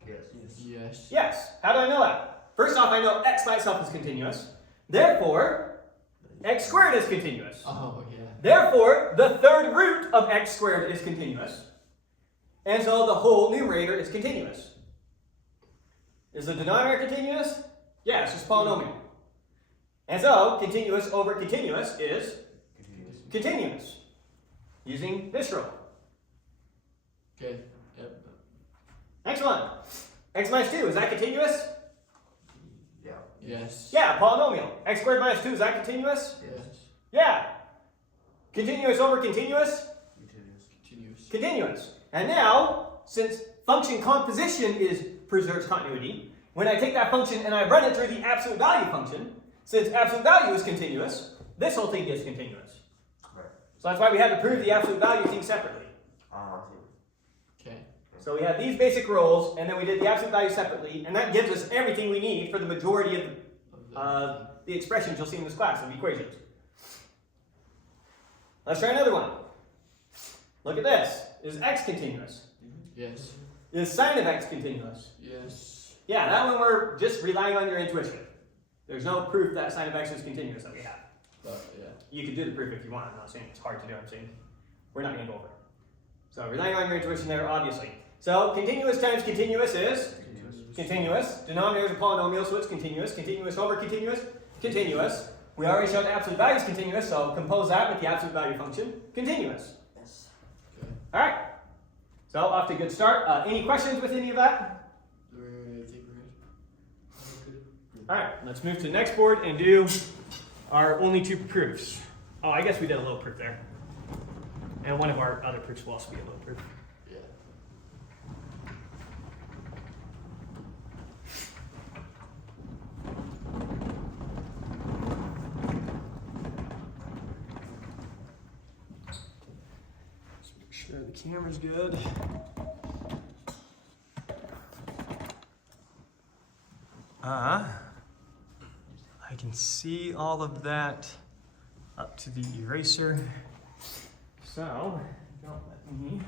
Yes. Yes. Yes. How do I know that? First off, I know x by itself is continuous. Therefore, x squared is continuous. Oh yeah. Therefore, the third root of x squared is continuous. And so the whole numerator is continuous. Is the denominator continuous? Yeah, it's just polynomial. And so, continuous over continuous is continuous. Using this rule. Okay. Yep. Next one. X minus 2, is that continuous? Yeah. Yes. Yeah, polynomial. X squared minus 2, is that continuous? Yes. Yeah. Continuous over continuous? Continuous. Continuous. Continuous. And now, since function composition preserves continuity, when I take that function and I run it through the absolute value function, since absolute value is continuous, this whole thing is continuous. Right. So that's why we had to prove the absolute value thing separately. Okay. So we had these basic rules, and then we did the absolute value separately, and that gives us everything we need for the majority of the expressions you'll see in this class, of equations. Let's try another one. Look at this. Is x continuous? Yes. Is sine of x continuous? Yes. Yeah, that one we're just relying on your intuition. There's no proof that sine of x is continuous that we have. But yeah. You can do the proof if you want. I'm not saying it's hard to do. I'm saying we're not going to go over it. So relying on your intuition there, obviously. So continuous times continuous is continuous. Denominator is a polynomial, so it's continuous. Continuous over continuous, continuous. We already showed the absolute value is continuous, so compose that with the absolute value function. Continuous. Yes. Okay. All right. So off to a good start. Any questions with any of that? I think we're good. All right. Let's move to the next board and do our only two proofs. Oh, I guess we did a little proof there. And one of our other proofs will also be a little proof. Yeah. Just make sure the camera's good. I can see all of that up to the eraser. So, don't let me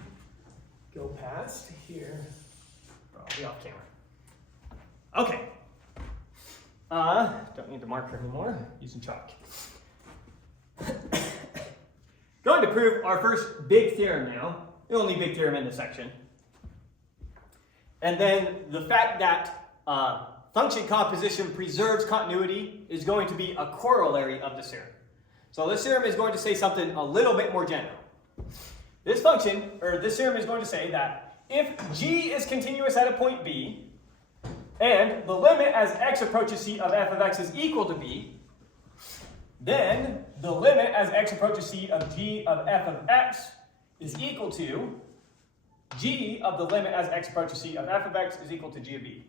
go past here. I'll be off camera. Okay. Don't need the marker anymore. Using chalk. Going to prove our first big theorem now. The only big theorem in this section. And then the fact that function composition preserves continuity is going to be a corollary of this theorem. So this theorem is going to say something a little bit more general. This theorem is going to say that if g is continuous at a point b, and the limit as x approaches c of f of x is equal to b, then the limit as x approaches c of g of f of x is equal to g of the limit as x approaches c of f of x is equal to g of b.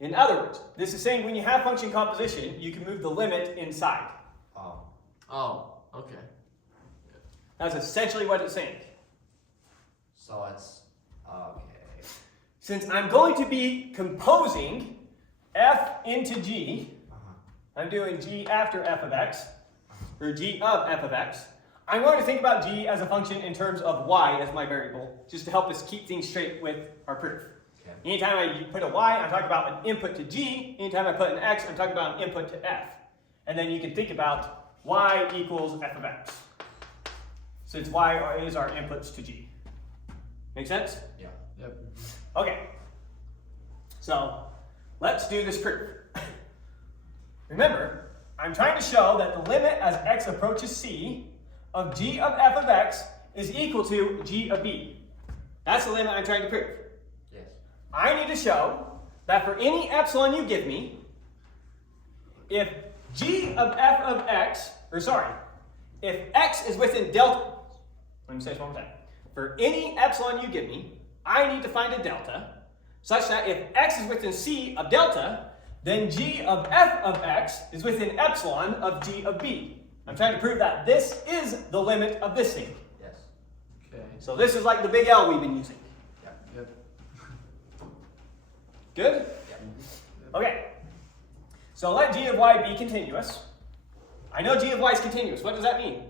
In other words, this is saying when you have function composition, you can move the limit inside. Oh, okay. That's essentially what it's saying. So it's okay. Since I'm going to be composing f into g, I'm doing g after f of x, or g of f of x. I'm going to think about g as a function in terms of y as my variable, just to help us keep things straight with our proof. Okay. Anytime I put a y, I'm talking about an input to g. Anytime I put an x, I'm talking about an input to f. And then you can think about y equals f of x, since y is our inputs to g. Make sense? Yeah. Yep. Okay. So, let's do this proof. Remember, I'm trying to show that the limit as x approaches c of g of f of x is equal to g of b. That's the limit I'm trying to prove. Yes. I need to show that for any epsilon you give me, if g of f of x, if x is within delta, let me say this one more time. For any epsilon you give me, I need to find a delta, such that if x is within c of delta, then g of f of x is within epsilon of g of b. I'm trying to prove that this is the limit of this thing. Yes. Okay. So this is like the big L we've been using. Yep. Good? Yep. Okay. So let g of y be continuous. I know g of y is continuous. What does that mean?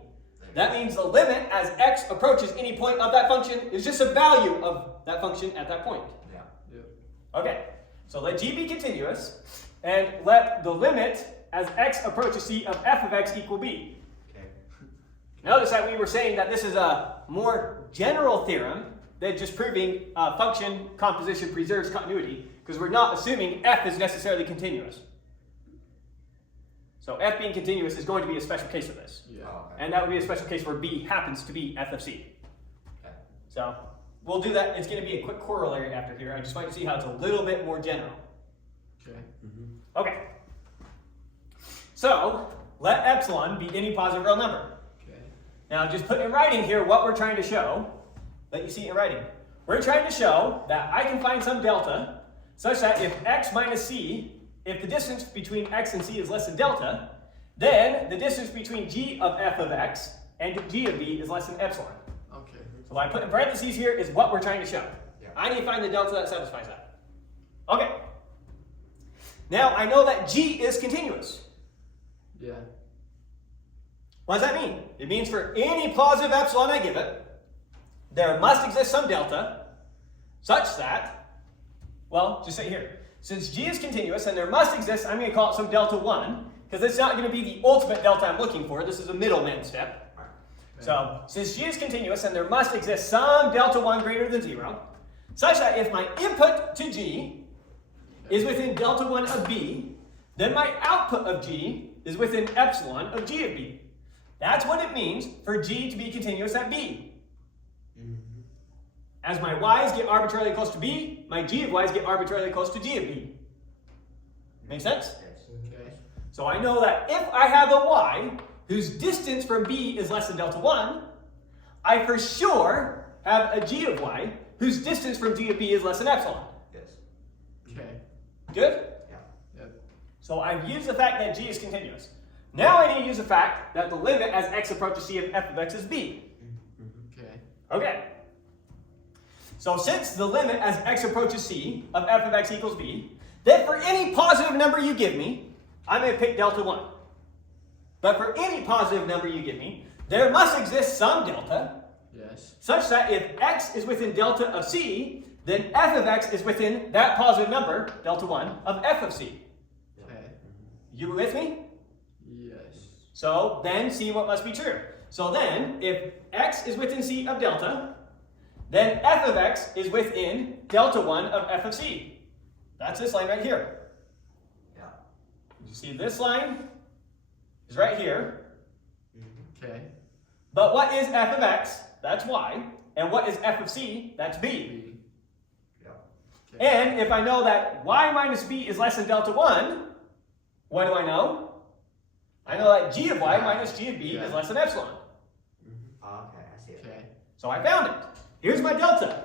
That means the limit as x approaches any point of that function is just a value of that function at that point. Yeah. Yep. Okay, so let g be continuous, and let the limit as x approaches c of f of x equal b. Okay. Notice that we were saying that this is a more general theorem than just proving function composition preserves continuity, because we're not assuming f is necessarily continuous. So f being continuous is going to be a special case of this. Yeah. Oh, okay. And that would be a special case where b happens to be f of c. Okay. So we'll do that. It's going to be a quick corollary after here. I just want to see how it's a little bit more general. Okay. Okay. So let epsilon be any positive real number. Okay. Now just put in writing here what we're trying to show. Let you see it in writing. We're trying to show that I can find some delta such that if x minus c, if the distance between x and c is less than delta, then the distance between g of f of x and g of b is less than epsilon. Okay. So what I put in parentheses here is what we're trying to show. Yeah. I need to find the delta that satisfies that. Okay. Now I know that g is continuous. Yeah. What does that mean? It means for any positive epsilon I give it, there must exist some delta such that, well, just say here, since g is continuous and there must exist, I'm going to call it some delta 1, because it's not going to be the ultimate delta I'm looking for. This is a middleman step. So, since g is continuous and there must exist some delta 1 greater than 0, such that if my input to g is within delta 1 of b, then my output of g is within epsilon of g of b. That's what it means for g to be continuous at b. As my y's get arbitrarily close to b, my g of y's get arbitrarily close to g of b. Make sense? Yes. Okay. So I know that if I have a y whose distance from b is less than delta 1, I for sure have a g of y whose distance from g of b is less than epsilon. Yes. Okay. Good? Yeah. Yep. So I've used the fact that g is continuous. Now I need to use the fact that the limit as x approaches c of f of x is b. Okay. Okay. So since the limit as x approaches c of f of x equals b, then for any positive number you give me, I'm going to pick delta 1. But for any positive number you give me, there must exist some delta Yes. such that if x is within delta of c, then f of x is within that positive number, delta 1, of f of c. Okay. You with me? Yes. So then see what must be true. So then, if x is within c of delta, then f of x is within delta 1 of f of c. That's this line right here. Yeah. You see this line is right here. Okay. But what is f of x? That's y. And what is f of c? That's b. B. Yeah. Okay. And if I know that y minus b is less than delta 1, what do I know? I know that g of y minus g of b is less than epsilon. Oh, okay, I see it. Okay. So I found it. Here's my delta.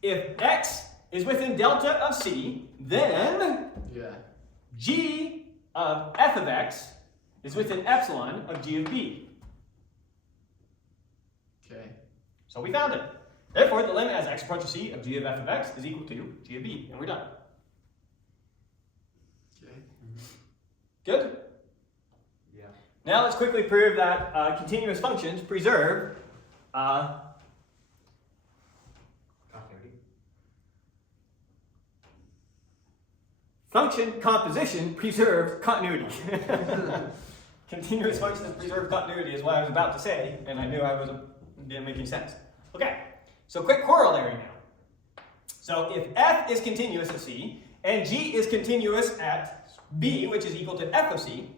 If x is within delta of c, then Yeah. g of f of x is within epsilon of g of b. Okay. So we found it. Therefore, the limit as x approaches c of g of f of x is equal to g of b. And we're done. Okay. Good? Yeah. Now let's quickly prove that continuous functions preserve Continuity. function composition preserves continuity. Continuous functions preserve continuity is what I was about to say, and I knew I didn't make any sense. Okay, so quick corollary now. So if f is continuous at c, and g is continuous at b, which is equal to f of c,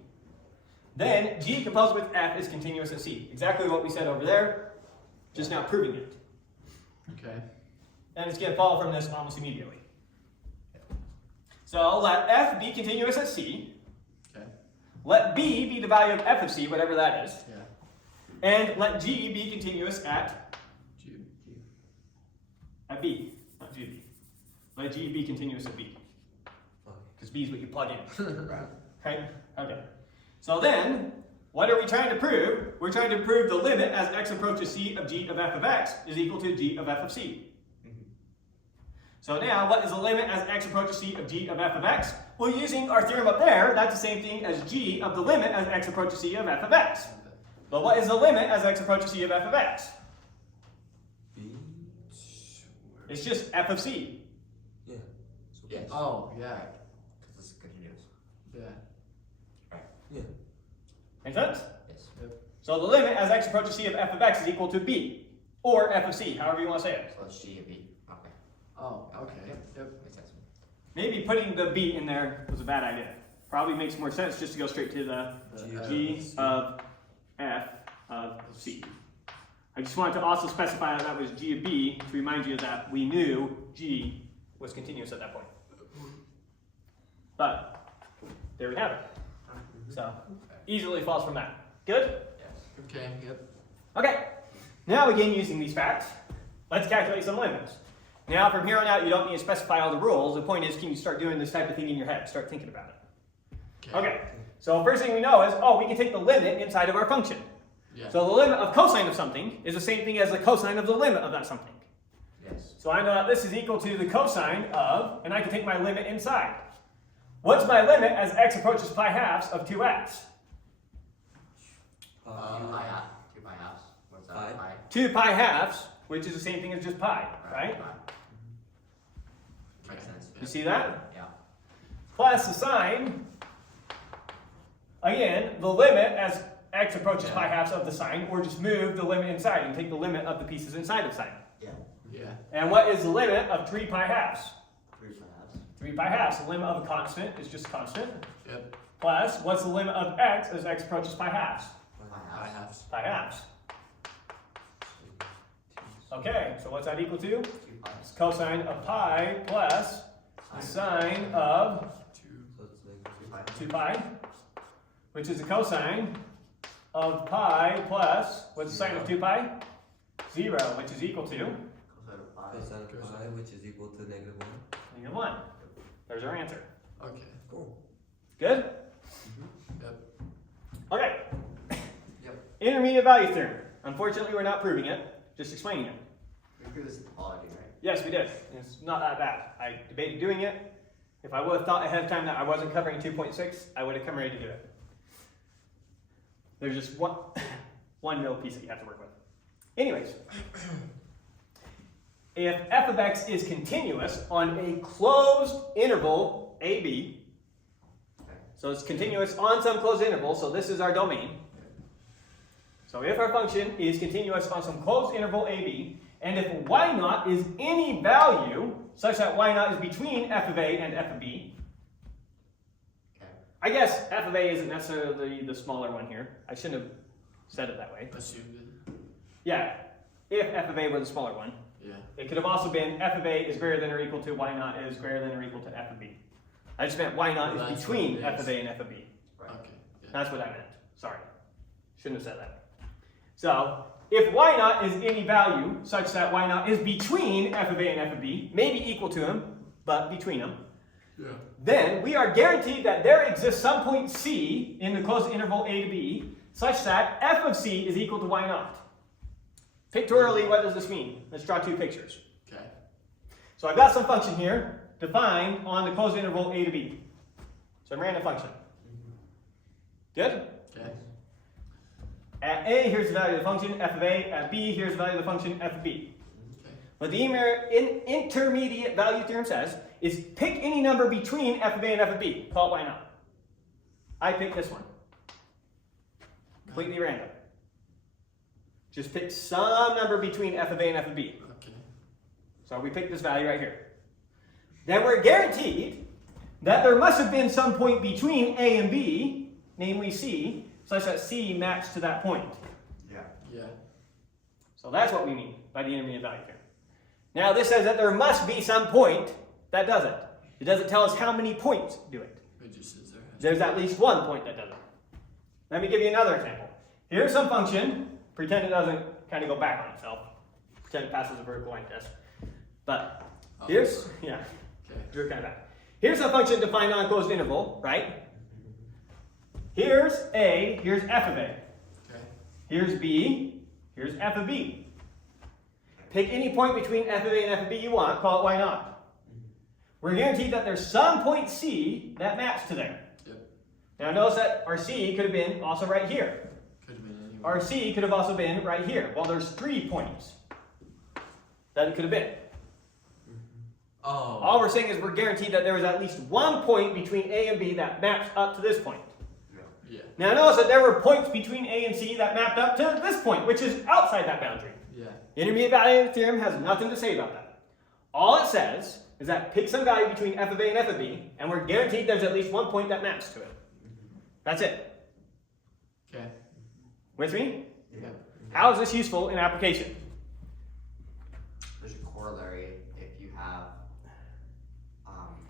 then g composed with f is continuous at c. Exactly what we said over there, just now proving it. Okay. And it's going to follow from this almost immediately. So let f be continuous at c. Okay. Let b be the value of f of c, whatever that is. Yeah. And let g be continuous at G. b, not g of b. Let g be continuous at b. Because b is what you plug in. Right. Right? Okay. So then, what are we trying to prove? We're trying to prove the limit as x approaches c of g of f of x is equal to g of f of c. So now, what is the limit as x approaches c of g of f of x? well, using our theorem up there, that's the same thing as g of the limit as x approaches c of f of x. But what is the limit as x approaches c of f of x? B. It's just f of c. Yeah. So Yes. Oh, yeah. Because this is continuous. Yeah. Yeah. Make sense? Yes. So the limit as x approaches c of f of x is equal to b, or f of c, however you want to say it. So it's G of B. Okay. Oh, okay. Yep. Yep. Makes sense. Maybe putting the b in there was a bad idea. Probably makes more sense just to go straight to the g of f of c. I just wanted to also specify that was g of b to remind you that we knew g was continuous at that point. But there we have it. So easily falls from that. Good? Yes. Okay, yep. Okay. Now again using these facts, let's calculate some limits. Now from here on out you don't need to specify all the rules. The point is, can you start doing this type of thing in your head? Start thinking about it. Okay. So first thing we know is, oh, we can take the limit inside of our function. Yeah. So the limit of cosine of something is the same thing as the cosine of the limit of that something. Yes. So I know that this is equal to the cosine of, and I can take my limit inside. What's my limit as x approaches pi halves of 2x? 2 pi half. 2 pi halves. What's that? Pi. Pi. 2 pi halves, which is the same thing as just pi, right? Makes sense. You see that? Yeah. Plus the sine, again, the limit as x approaches pi halves of the sine, or just move the limit inside and take the limit of the pieces inside of sine. Yeah. Yeah. And what is the limit of 3 pi halves? 3 pi halves. 3 pi halves. The limit of a constant is just a constant. Yep. Plus, what's the limit of x as x approaches pi halves? Pi Pi halves. halves. Pi halves. Okay, so what's that equal to? 2 pi. It's cosine of pi plus the sine of 2. So it's like 2 pi. 2 pi, which is the cosine of pi plus, what's the sine of 2 pi? 0, which is equal to Cosine of pi. cosine of pi, which is equal to -1. -1. There's our answer. Okay. Cool. Good? Yep. Okay. Yep. Intermediate value theorem. Unfortunately, we're not proving it, just explaining it. We do this in topology, right? Yes, we did. It's not that bad. I debated doing it. If I would have thought ahead of time that I wasn't covering 2.6, I would have come ready to do it. There's just one little piece that you have to work with. Anyways, if f of x is continuous on a closed interval AB, so it's continuous on some closed interval, so this is our domain. So if our function is continuous on some closed interval AB, and if y naught is any value such that y naught is between f of a and f of b, Okay. I guess f of a isn't necessarily the smaller one here. I shouldn't have said it that way. Assumed it. Yeah, if f of a were the smaller one. Yeah. It could have also been f of a is greater than or equal to y naught is greater than or equal to f of b. I just meant y naught Well, is that's between what it f is. of a and f of b. Right. Okay. Yeah. That's what I meant. Sorry. Shouldn't have said that. So, if y naught is any value such that y naught is between f of a and f of b, maybe equal to them, but between them, Yeah. then we are guaranteed that there exists some point c in the closed interval a to b such that f of c is equal to y naught. Pictorially, what does this mean? Let's draw two pictures. Okay. So I've got some function here defined on the closed interval a to b. Some random function. Good? Okay. At a, here's the value of the function, f of a. At b, here's the value of the function, f of b. Okay. What the intermediate value theorem says is pick any number between f of a and f of b. Call it y naught. I pick this one. Completely random. Just pick some number between f of a and f of b. Okay. So we pick this value right here. Then we're guaranteed that there must have been some point between a and b, namely c, such that c matched to that point. Yeah. Yeah. So that's what we mean by the intermediate value theorem. Now this says that there must be some point that does it. It doesn't tell us how many points do it. It just says there. There's at least one point that does it. Let me give you another example. Here's some function. Pretend it doesn't kind of go back on itself. Pretend it passes a vertical line test. But here's, yeah, Okay. drew it kind of back. Here's a function defined on a closed interval, right? Here's a, here's f of a. Okay. Here's b, here's f of b. Pick any point between f of a and f of b you want, call it y naught. we're guaranteed that there's some point C that maps to there. Yep. Now notice that our C could have been also right here. Could have been anywhere. Our C could have also been right here. Well, there's 3 points that it could have been. Oh. All we're saying is we're guaranteed that there is at least one point between A and B that maps up to this point. Yeah. Now notice that there were points between A and C that mapped up to this point, which is outside that boundary. Yeah. Intermediate value theorem has nothing to say about that. All it says is that pick some value between f of A and f of B, and we're guaranteed there's at least one point that maps to it. That's it. Okay. With me? Yeah. How is this useful in application? There's a corollary if you have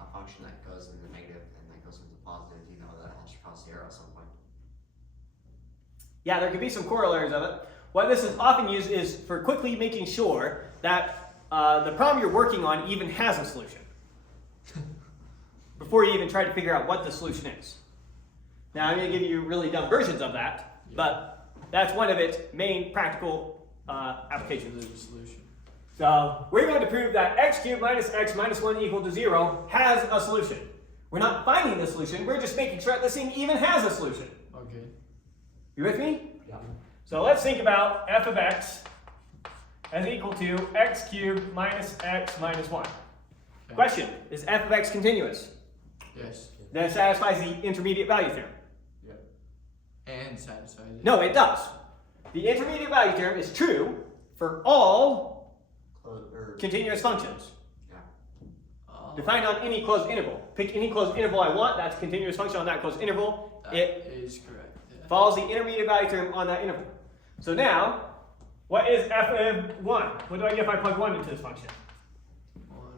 a function that goes into negative and that goes into positive, you know that it has to cross 0 at some point. Yeah, there could be some corollaries of it. What this is often used is for quickly making sure that the problem you're working on even has a solution before you even try to figure out what the solution is. Now, I'm going to give you really dumb versions of that, but that's one of its main practical applications. The solution. So we're going to prove that x cubed minus x minus 1 equal to 0 has a solution. We're not finding the solution, we're just making sure that this thing even has a solution. Okay. You with me? Yeah. So let's think about f of x as equal to x cubed minus x minus 1. Okay. Question, is f of x continuous? Yes. That satisfies the intermediate value theorem. Yep. And satisfied it. No, it does. The intermediate value theorem is true for all continuous functions. Oh. Defined on any closed interval. Pick any closed interval I want, that's a continuous function on that closed interval. That It is correct. Yeah. follows the intermediate value theorem on that interval. So now, what is f of 1? What do I get if I plug 1 into this function? 1, 1,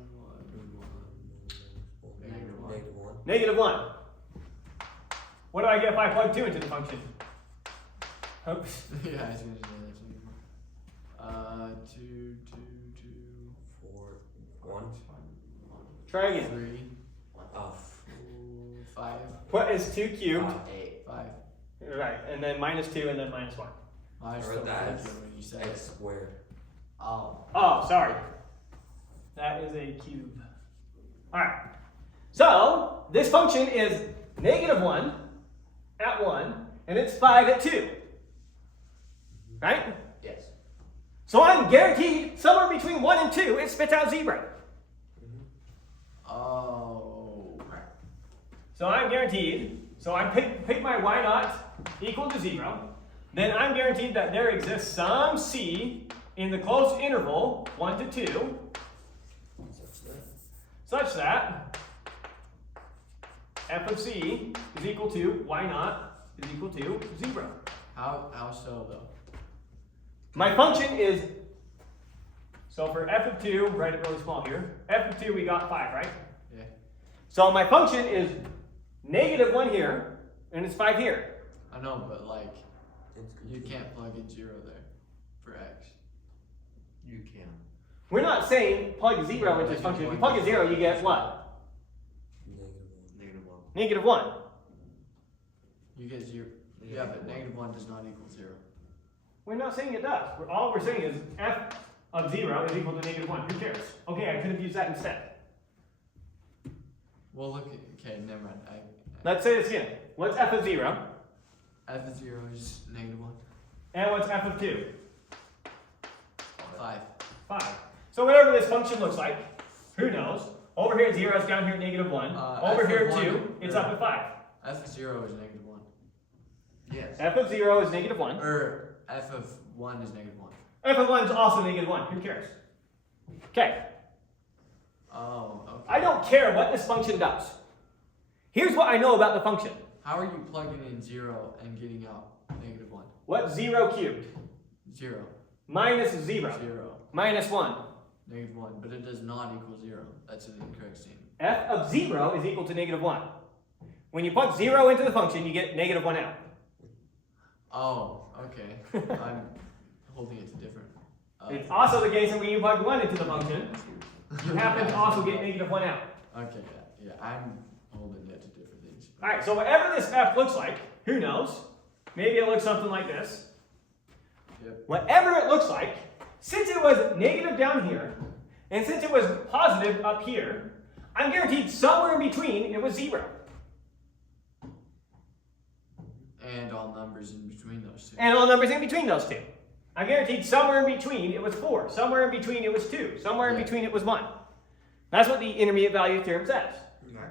1. Negative 1. Negative 1. What do I get if I plug 2 into the function? Oops. Yeah, I was gonna say that. 2, 2, 2. 4, 1. Try again. 3. Oh. 5. What is 2 cubed? 8. 5. Right, and then minus 2 and then minus 1. I was I still wrote that thinking when you said X it. squared. Oh. Oh, sorry. That is a cube. Alright. So, this function is negative 1 at 1, and it's 5 at 2. Right? Yes. So I'm guaranteed somewhere between 1 and 2, it spits out 0. Oh. So I'm guaranteed, so I pick my y naught equal to 0. Then I'm guaranteed that there exists some c in the closed interval 1 to 2, such that f of c is equal to y naught is equal to 0. How so though? My function is, so for f of 2, write it really small here, f of 2 we got 5, right? Yeah. So my function is negative 1 here, and it's 5 here. I know, but like, you can't plug in 0 there for x. You can. We're not saying plug 0 into this function. If you plug a 0, you get what? Negative 1. Negative 1. -1. You get 0. Yeah, but negative 1 does not equal 0. We're not saying it does. All we're saying is f of 0 is equal to negative 1. Who cares? Okay, I could have used that instead. Well, look. Okay, never mind. Let's say this again. What's f of 0? F of 0 is negative 1. And what's f of 2? 5. 5. So whatever this function looks like, who knows? Over here 0 is down here at negative 1. Over f here of 2, it's up at 5. F of 0 is negative 1. Yes. F of 0 is negative 1. Or f of 1 is negative 1. F of 1 is also negative 1. Who cares? Okay. Oh, okay. I don't care what this function does. Here's what I know about the function. How are you plugging in 0 and getting out negative 1? What's 0 cubed? 0. Minus 0. 0. Minus 1. Negative 1. But it does not equal 0. That's an incorrect statement. F of 0 is equal to negative 1. When you plug 0 into the function, you get negative 1 out. Oh, okay. I'm holding it to different. It's also the case that when you plug 1 into the function, you happen to also get negative 1 out. Okay, yeah. I'm holding it to different things. Alright, so whatever this f looks like, who knows? Maybe it looks something like this. Yep. Whatever it looks like, since it was negative down here, and since it was positive up here, I'm guaranteed somewhere in between it was 0. And all numbers in between those two. And all numbers in between those two. I'm guaranteed somewhere in between it was 4. Somewhere in between it was 2. Somewhere in Yeah. between it was 1. That's what the intermediate value theorem says. Right.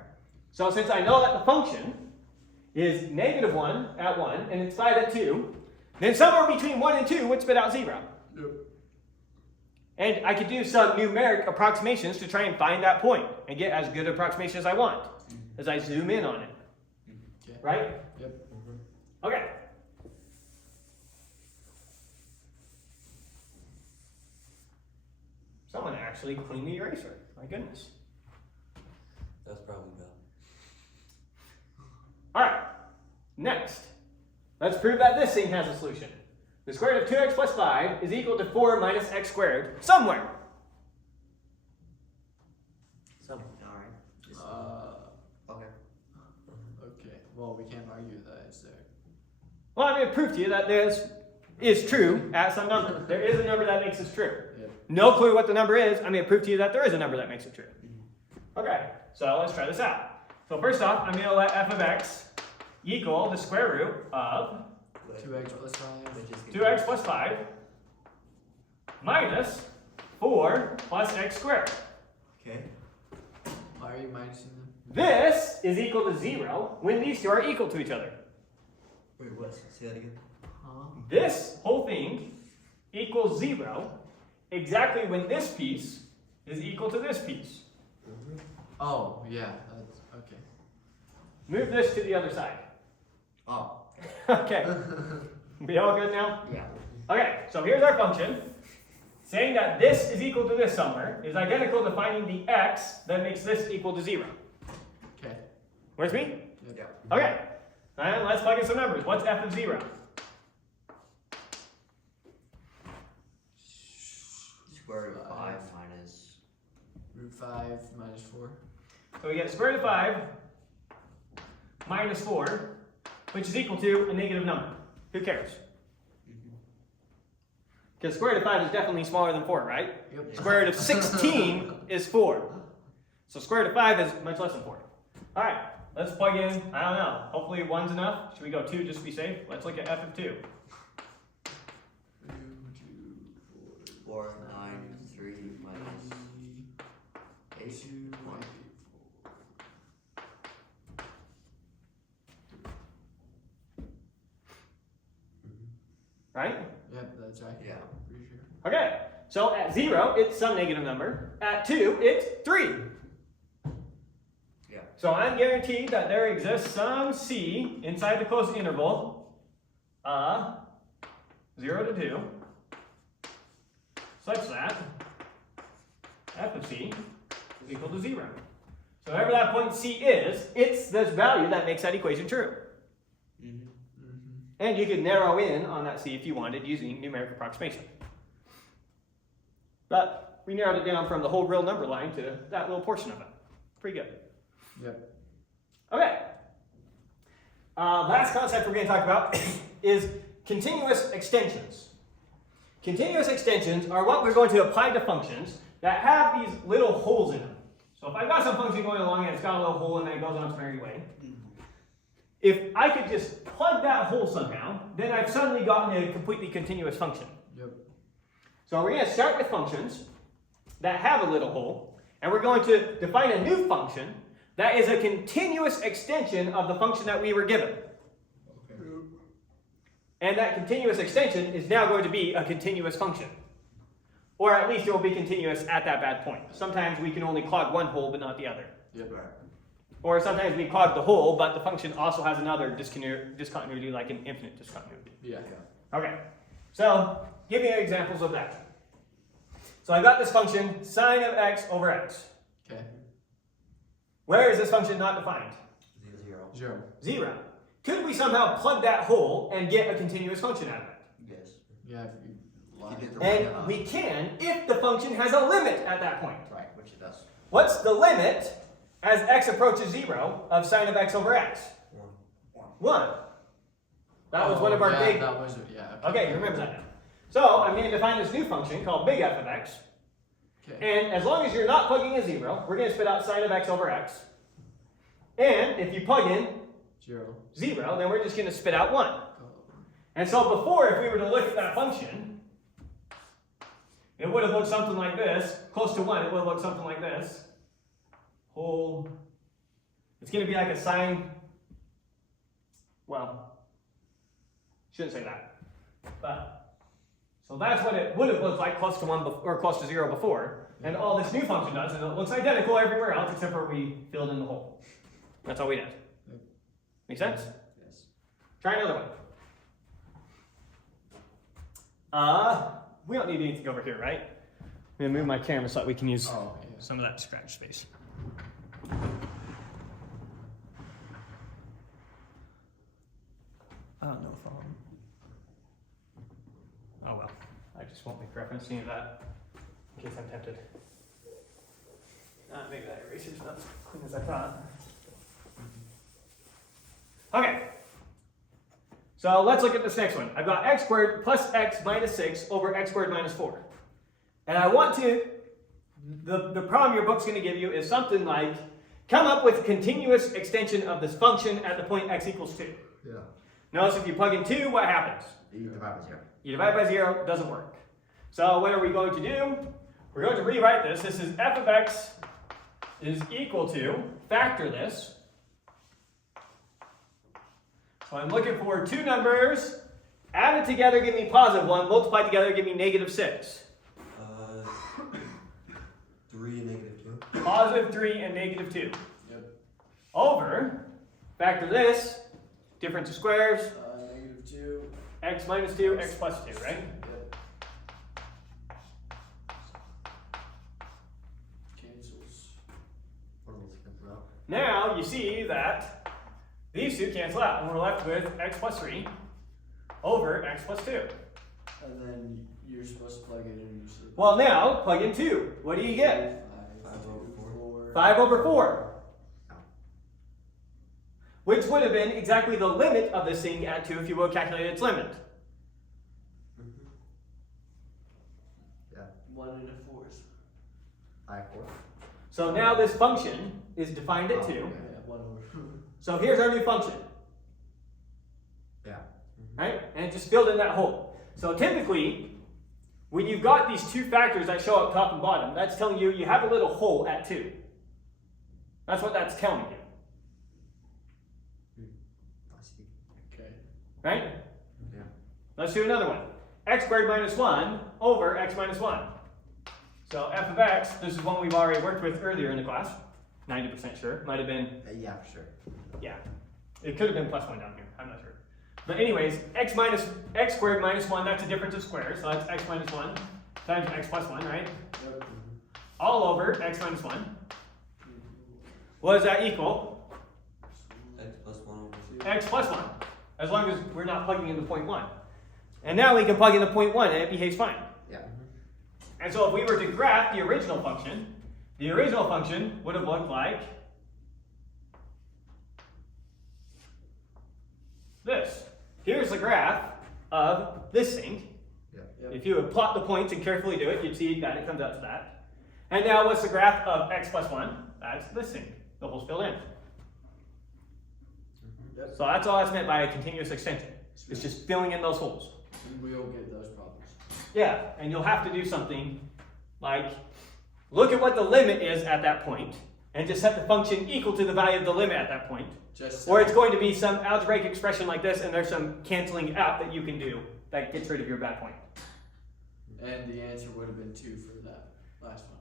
So since I know that the function is -1 at 1 and it's 5 at 2, then somewhere between 1 and 2 would spit out 0. Yep. And I could do some numeric approximations to try and find that point and get as good approximation as I want as I zoom in on it. Okay. Right? Yep. Okay. Someone actually cleaned the eraser. My goodness. That's probably bad. Alright. Next. Let's prove that this thing has a solution. The square root of 2x plus 5 is equal to 4 minus x squared somewhere. Some. Alright. Okay. Okay. Well, we can't argue that it's there. Well, I'm going to prove to you that this is true at some number. There is a number that makes this true. Yep. No clue what the number is. I'm going to prove to you that there is a number that makes it true. Okay, so let's try this out. So first off, I'm going to let f of x equal the square root of 2x plus 5. 2x plus 5 minus 4 plus x squared. Okay. Why are you minusing them? This is equal to 0 when these two are equal to each other. Wait, what? Say that again. Huh? This whole thing equals 0 exactly when this piece is equal to this piece. Oh, yeah. That's okay. Move this to the other side. Oh. Okay, we all good now? Yeah. Okay, so here's our function. Saying that this is equal to this somewhere is identical to finding the x that makes this equal to 0. Okay. Where's me? Yeah. Okay, and let's plug in some numbers. What's f of 0? Square root of 5 minus. Root 5 minus 4. So we get square root of 5 minus 4, which is equal to a negative number. Who cares? Because square root of 5 is definitely smaller than 4, right? Yep. Square root of 16 is 4. So square root of 5 is much less than 4. All right, let's plug in, I don't know, hopefully 1's enough. Should we go 2 just to be safe? Let's look at f of 2. 4, 9, 3 minus 8, 1. Right? Yep, that's right. Yeah. Pretty sure. Okay, so at 0, it's some negative number. At 2, it's 3. Yeah. So I'm guaranteed that there exists some c inside the closed interval, 0 to 2, such that f of c is equal to 0. So wherever that point c is, it's this value that makes that equation true. And you could narrow in on that c if you wanted using numeric approximation. But we narrowed it down from the whole real number line to that little portion of it. Pretty good. Yep. Okay. Last concept we're going to talk about is continuous extensions. Continuous extensions are what we're going to apply to functions that have these little holes in them. So if I've got some function going along and it's got a little hole and then it goes on its merry way, if I could just plug that hole somehow, then I've suddenly gotten a completely continuous function. Yep. So we're going to start with functions that have a little hole, and we're going to define a new function that is a continuous extension of the function that we were given. And that continuous extension is now going to be a continuous function. Or at least it will be continuous at that bad point. Sometimes we can only clog one hole but not the other. Yep. Right. Or sometimes we clog the hole, but the function also has another discontinuity, like an infinite discontinuity. Yeah. Okay, so give me examples of that. So I've got this function, sine of x over x. Okay. Where is this function not defined? 0. 0. 0. Could we somehow plug that hole and get a continuous function out of it? Yes. Yeah. If you line did it. the- And we can if the function has a limit at that point. Right, which it does. What's the limit as x approaches 0 of sine of x over x? 1. That was one of our big... That was, yeah. Okay, you remember that now. So I'm going to define this new function called big f of x. Okay. And as long as you're not plugging in 0, we're going to spit out sine of x over x. And if you plug in 0. 0, then we're just going to spit out 1. And so before, if we were to look at that function, it would have looked something like this. Close to 1, it would have looked something like this. It's going to be like a sine, well, shouldn't say that. But, so that's what it would have looked like close to 1 or close to 0 before. And all this new function does is it looks identical everywhere else except for we filled in the hole. That's all we did. Make sense? Yes. Try another one. We don't need anything over here, right? I'm going to move my camera so that we can use some of that scratch space. I don't know if oh well. I just won't make reference to any of that in case I'm tempted. Maybe that eraser's not as clean as I thought. Okay. So let's look at this next one. I've got x squared plus x minus 6 over x squared minus 4. And I want to, the problem your book's going to give you is something like, come up with a continuous extension of this function at the point x equals 2. Yeah. Notice if you plug in 2, what happens? You divide by 0. You divide by 0, doesn't work. So what are we going to do? We're going to rewrite this. This is f of x is equal to, factor this. So I'm looking for two numbers, added together give me positive 1, multiplied together give me negative 6. 3 and negative 2. Positive 3 and negative 2. Yep. Over, factor this, difference of squares, Negative 2. x minus 2, x plus 2, right? Yep. Cancels. One of those cancels out. Now you see that these two cancel out, and we're left with x plus 3 over x plus 2. And then you're supposed to plug it in. Well, now plug in 2. What do you get? 5 over 4. 5 over 4. Which would have been exactly the limit of this thing at 2 if you would have calculated its limit. Yeah. 1 and a 4. 5, 4. So now this function is defined at 2. Yeah, 1 over. So here's our new function, Yeah. right? And it just filled in that hole. So typically, when you've got these two factors that show up top and bottom, that's telling you you have a little hole at 2. That's what that's telling you, I see. Okay. right? Yeah. Let's do another one. X squared minus 1 over x minus 1. So f of x, this is one we've already worked with earlier in the class. 90% sure. Might have been, Yeah, for sure. yeah. It could have been plus 1 down here. I'm not sure. But anyways, x squared minus 1, that's a difference of squares. So that's x minus 1 times x plus 1, right? Yep. All over x minus 1. What does that equal? X plus 1 over 2. X plus 1. As long as we're not plugging into point 1. And now we can plug into point 1 and it behaves fine. Yeah. And so if we were to graph the original function would have looked like this. Here's the graph of this thing. Yeah. Yep. If you would plot the points and carefully do it, you'd see that it comes out to that. And now what's the graph of x plus 1? That's this thing. The hole's filled in. Yep. So that's all that's meant by a continuous extension. It's just filling in those holes. And we'll get those problems. Yeah, and you'll have to do something like look at what the limit is at that point and just set the function equal to the value of the limit at that point. Just Or it's going to be some algebraic expression like this and there's some canceling out that you can do that gets rid of your bad point. And the answer would have been 2 for that last one.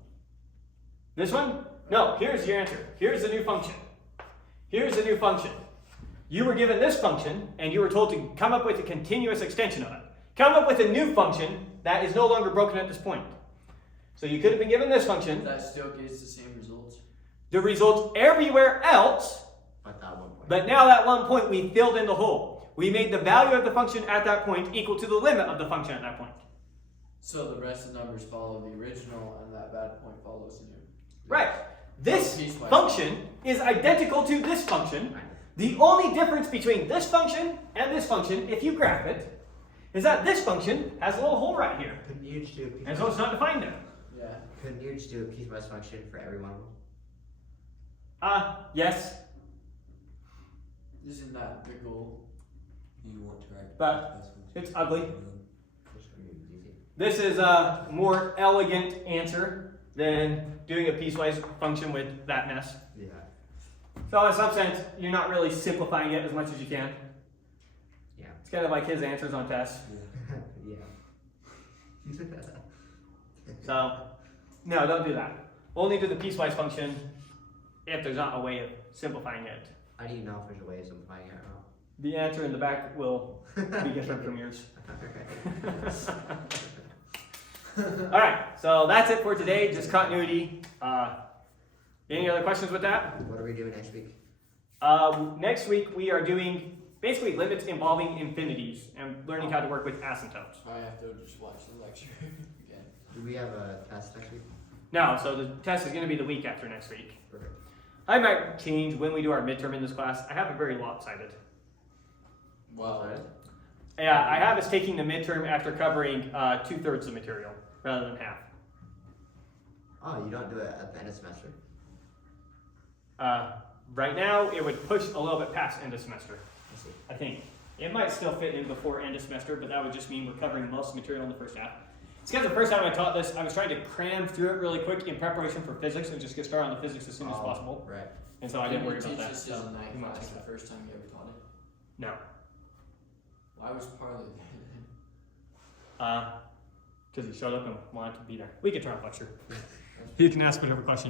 This one? No, here's your answer. Here's the new function. Here's the new function. You were given this function and you were told to come up with a continuous extension of it. Come up with a new function that is no longer broken at this point. So you could have been given this function. That still gives the same results. The results everywhere else, But that 1 point. but now that 1 point we filled in the hole. We made the value of the function at that point equal to the limit of the function at that point. So the rest of the numbers follow the original and that bad point follows the new. Right. This Piecewise. function is identical to this function. The only difference between this function and this function, if you graph it, is that this function has a little hole right here. Huge too. And so it's not defined there. Yeah. Couldn't you just do a piecewise function for every one of them? Yes, Isn't that the goal? You want to write. But it's ugly. Which one is easy? This is a more elegant answer than doing a piecewise function with that mess. Yeah. So in some sense, you're not really simplifying it as much as you can. Yeah. It's kind of like his answers on tests. Yeah. So, no, don't do that. Only do the piecewise function if there's not a way of simplifying it. How do you know if there's a way of simplifying it or not? The answer in the back will be different from yours. Alright, so that's it for today, discontinuity. Any other questions with that? What are we doing next week? Next week we are doing basically limits involving infinities and learning how to work with asymptotes. I have to just watch the lecture again. Do we have a test next week? No, so the test is going to be the week after next week. Perfect. I might change when we do our midterm in this class. I have it very lopsided. Well, Yeah, I have us taking the midterm after covering 2/3 the material rather than half. Oh, you don't do it at the end of semester? Right now, it would push a little bit past end of semester, I see. I think. It might still fit in before end of semester, but that would just mean we're covering most of the material in the first half. It's because the first time I taught this, I was trying to cram through it really quick in preparation for physics and just get started on the physics as soon as possible. Right. And so I didn't worry about teach that. this So in night you might class take the that. first time you ever taught it? No. Why was Parley Because he showed up and wanted to be there. We could try and lecture. You can ask whatever questions you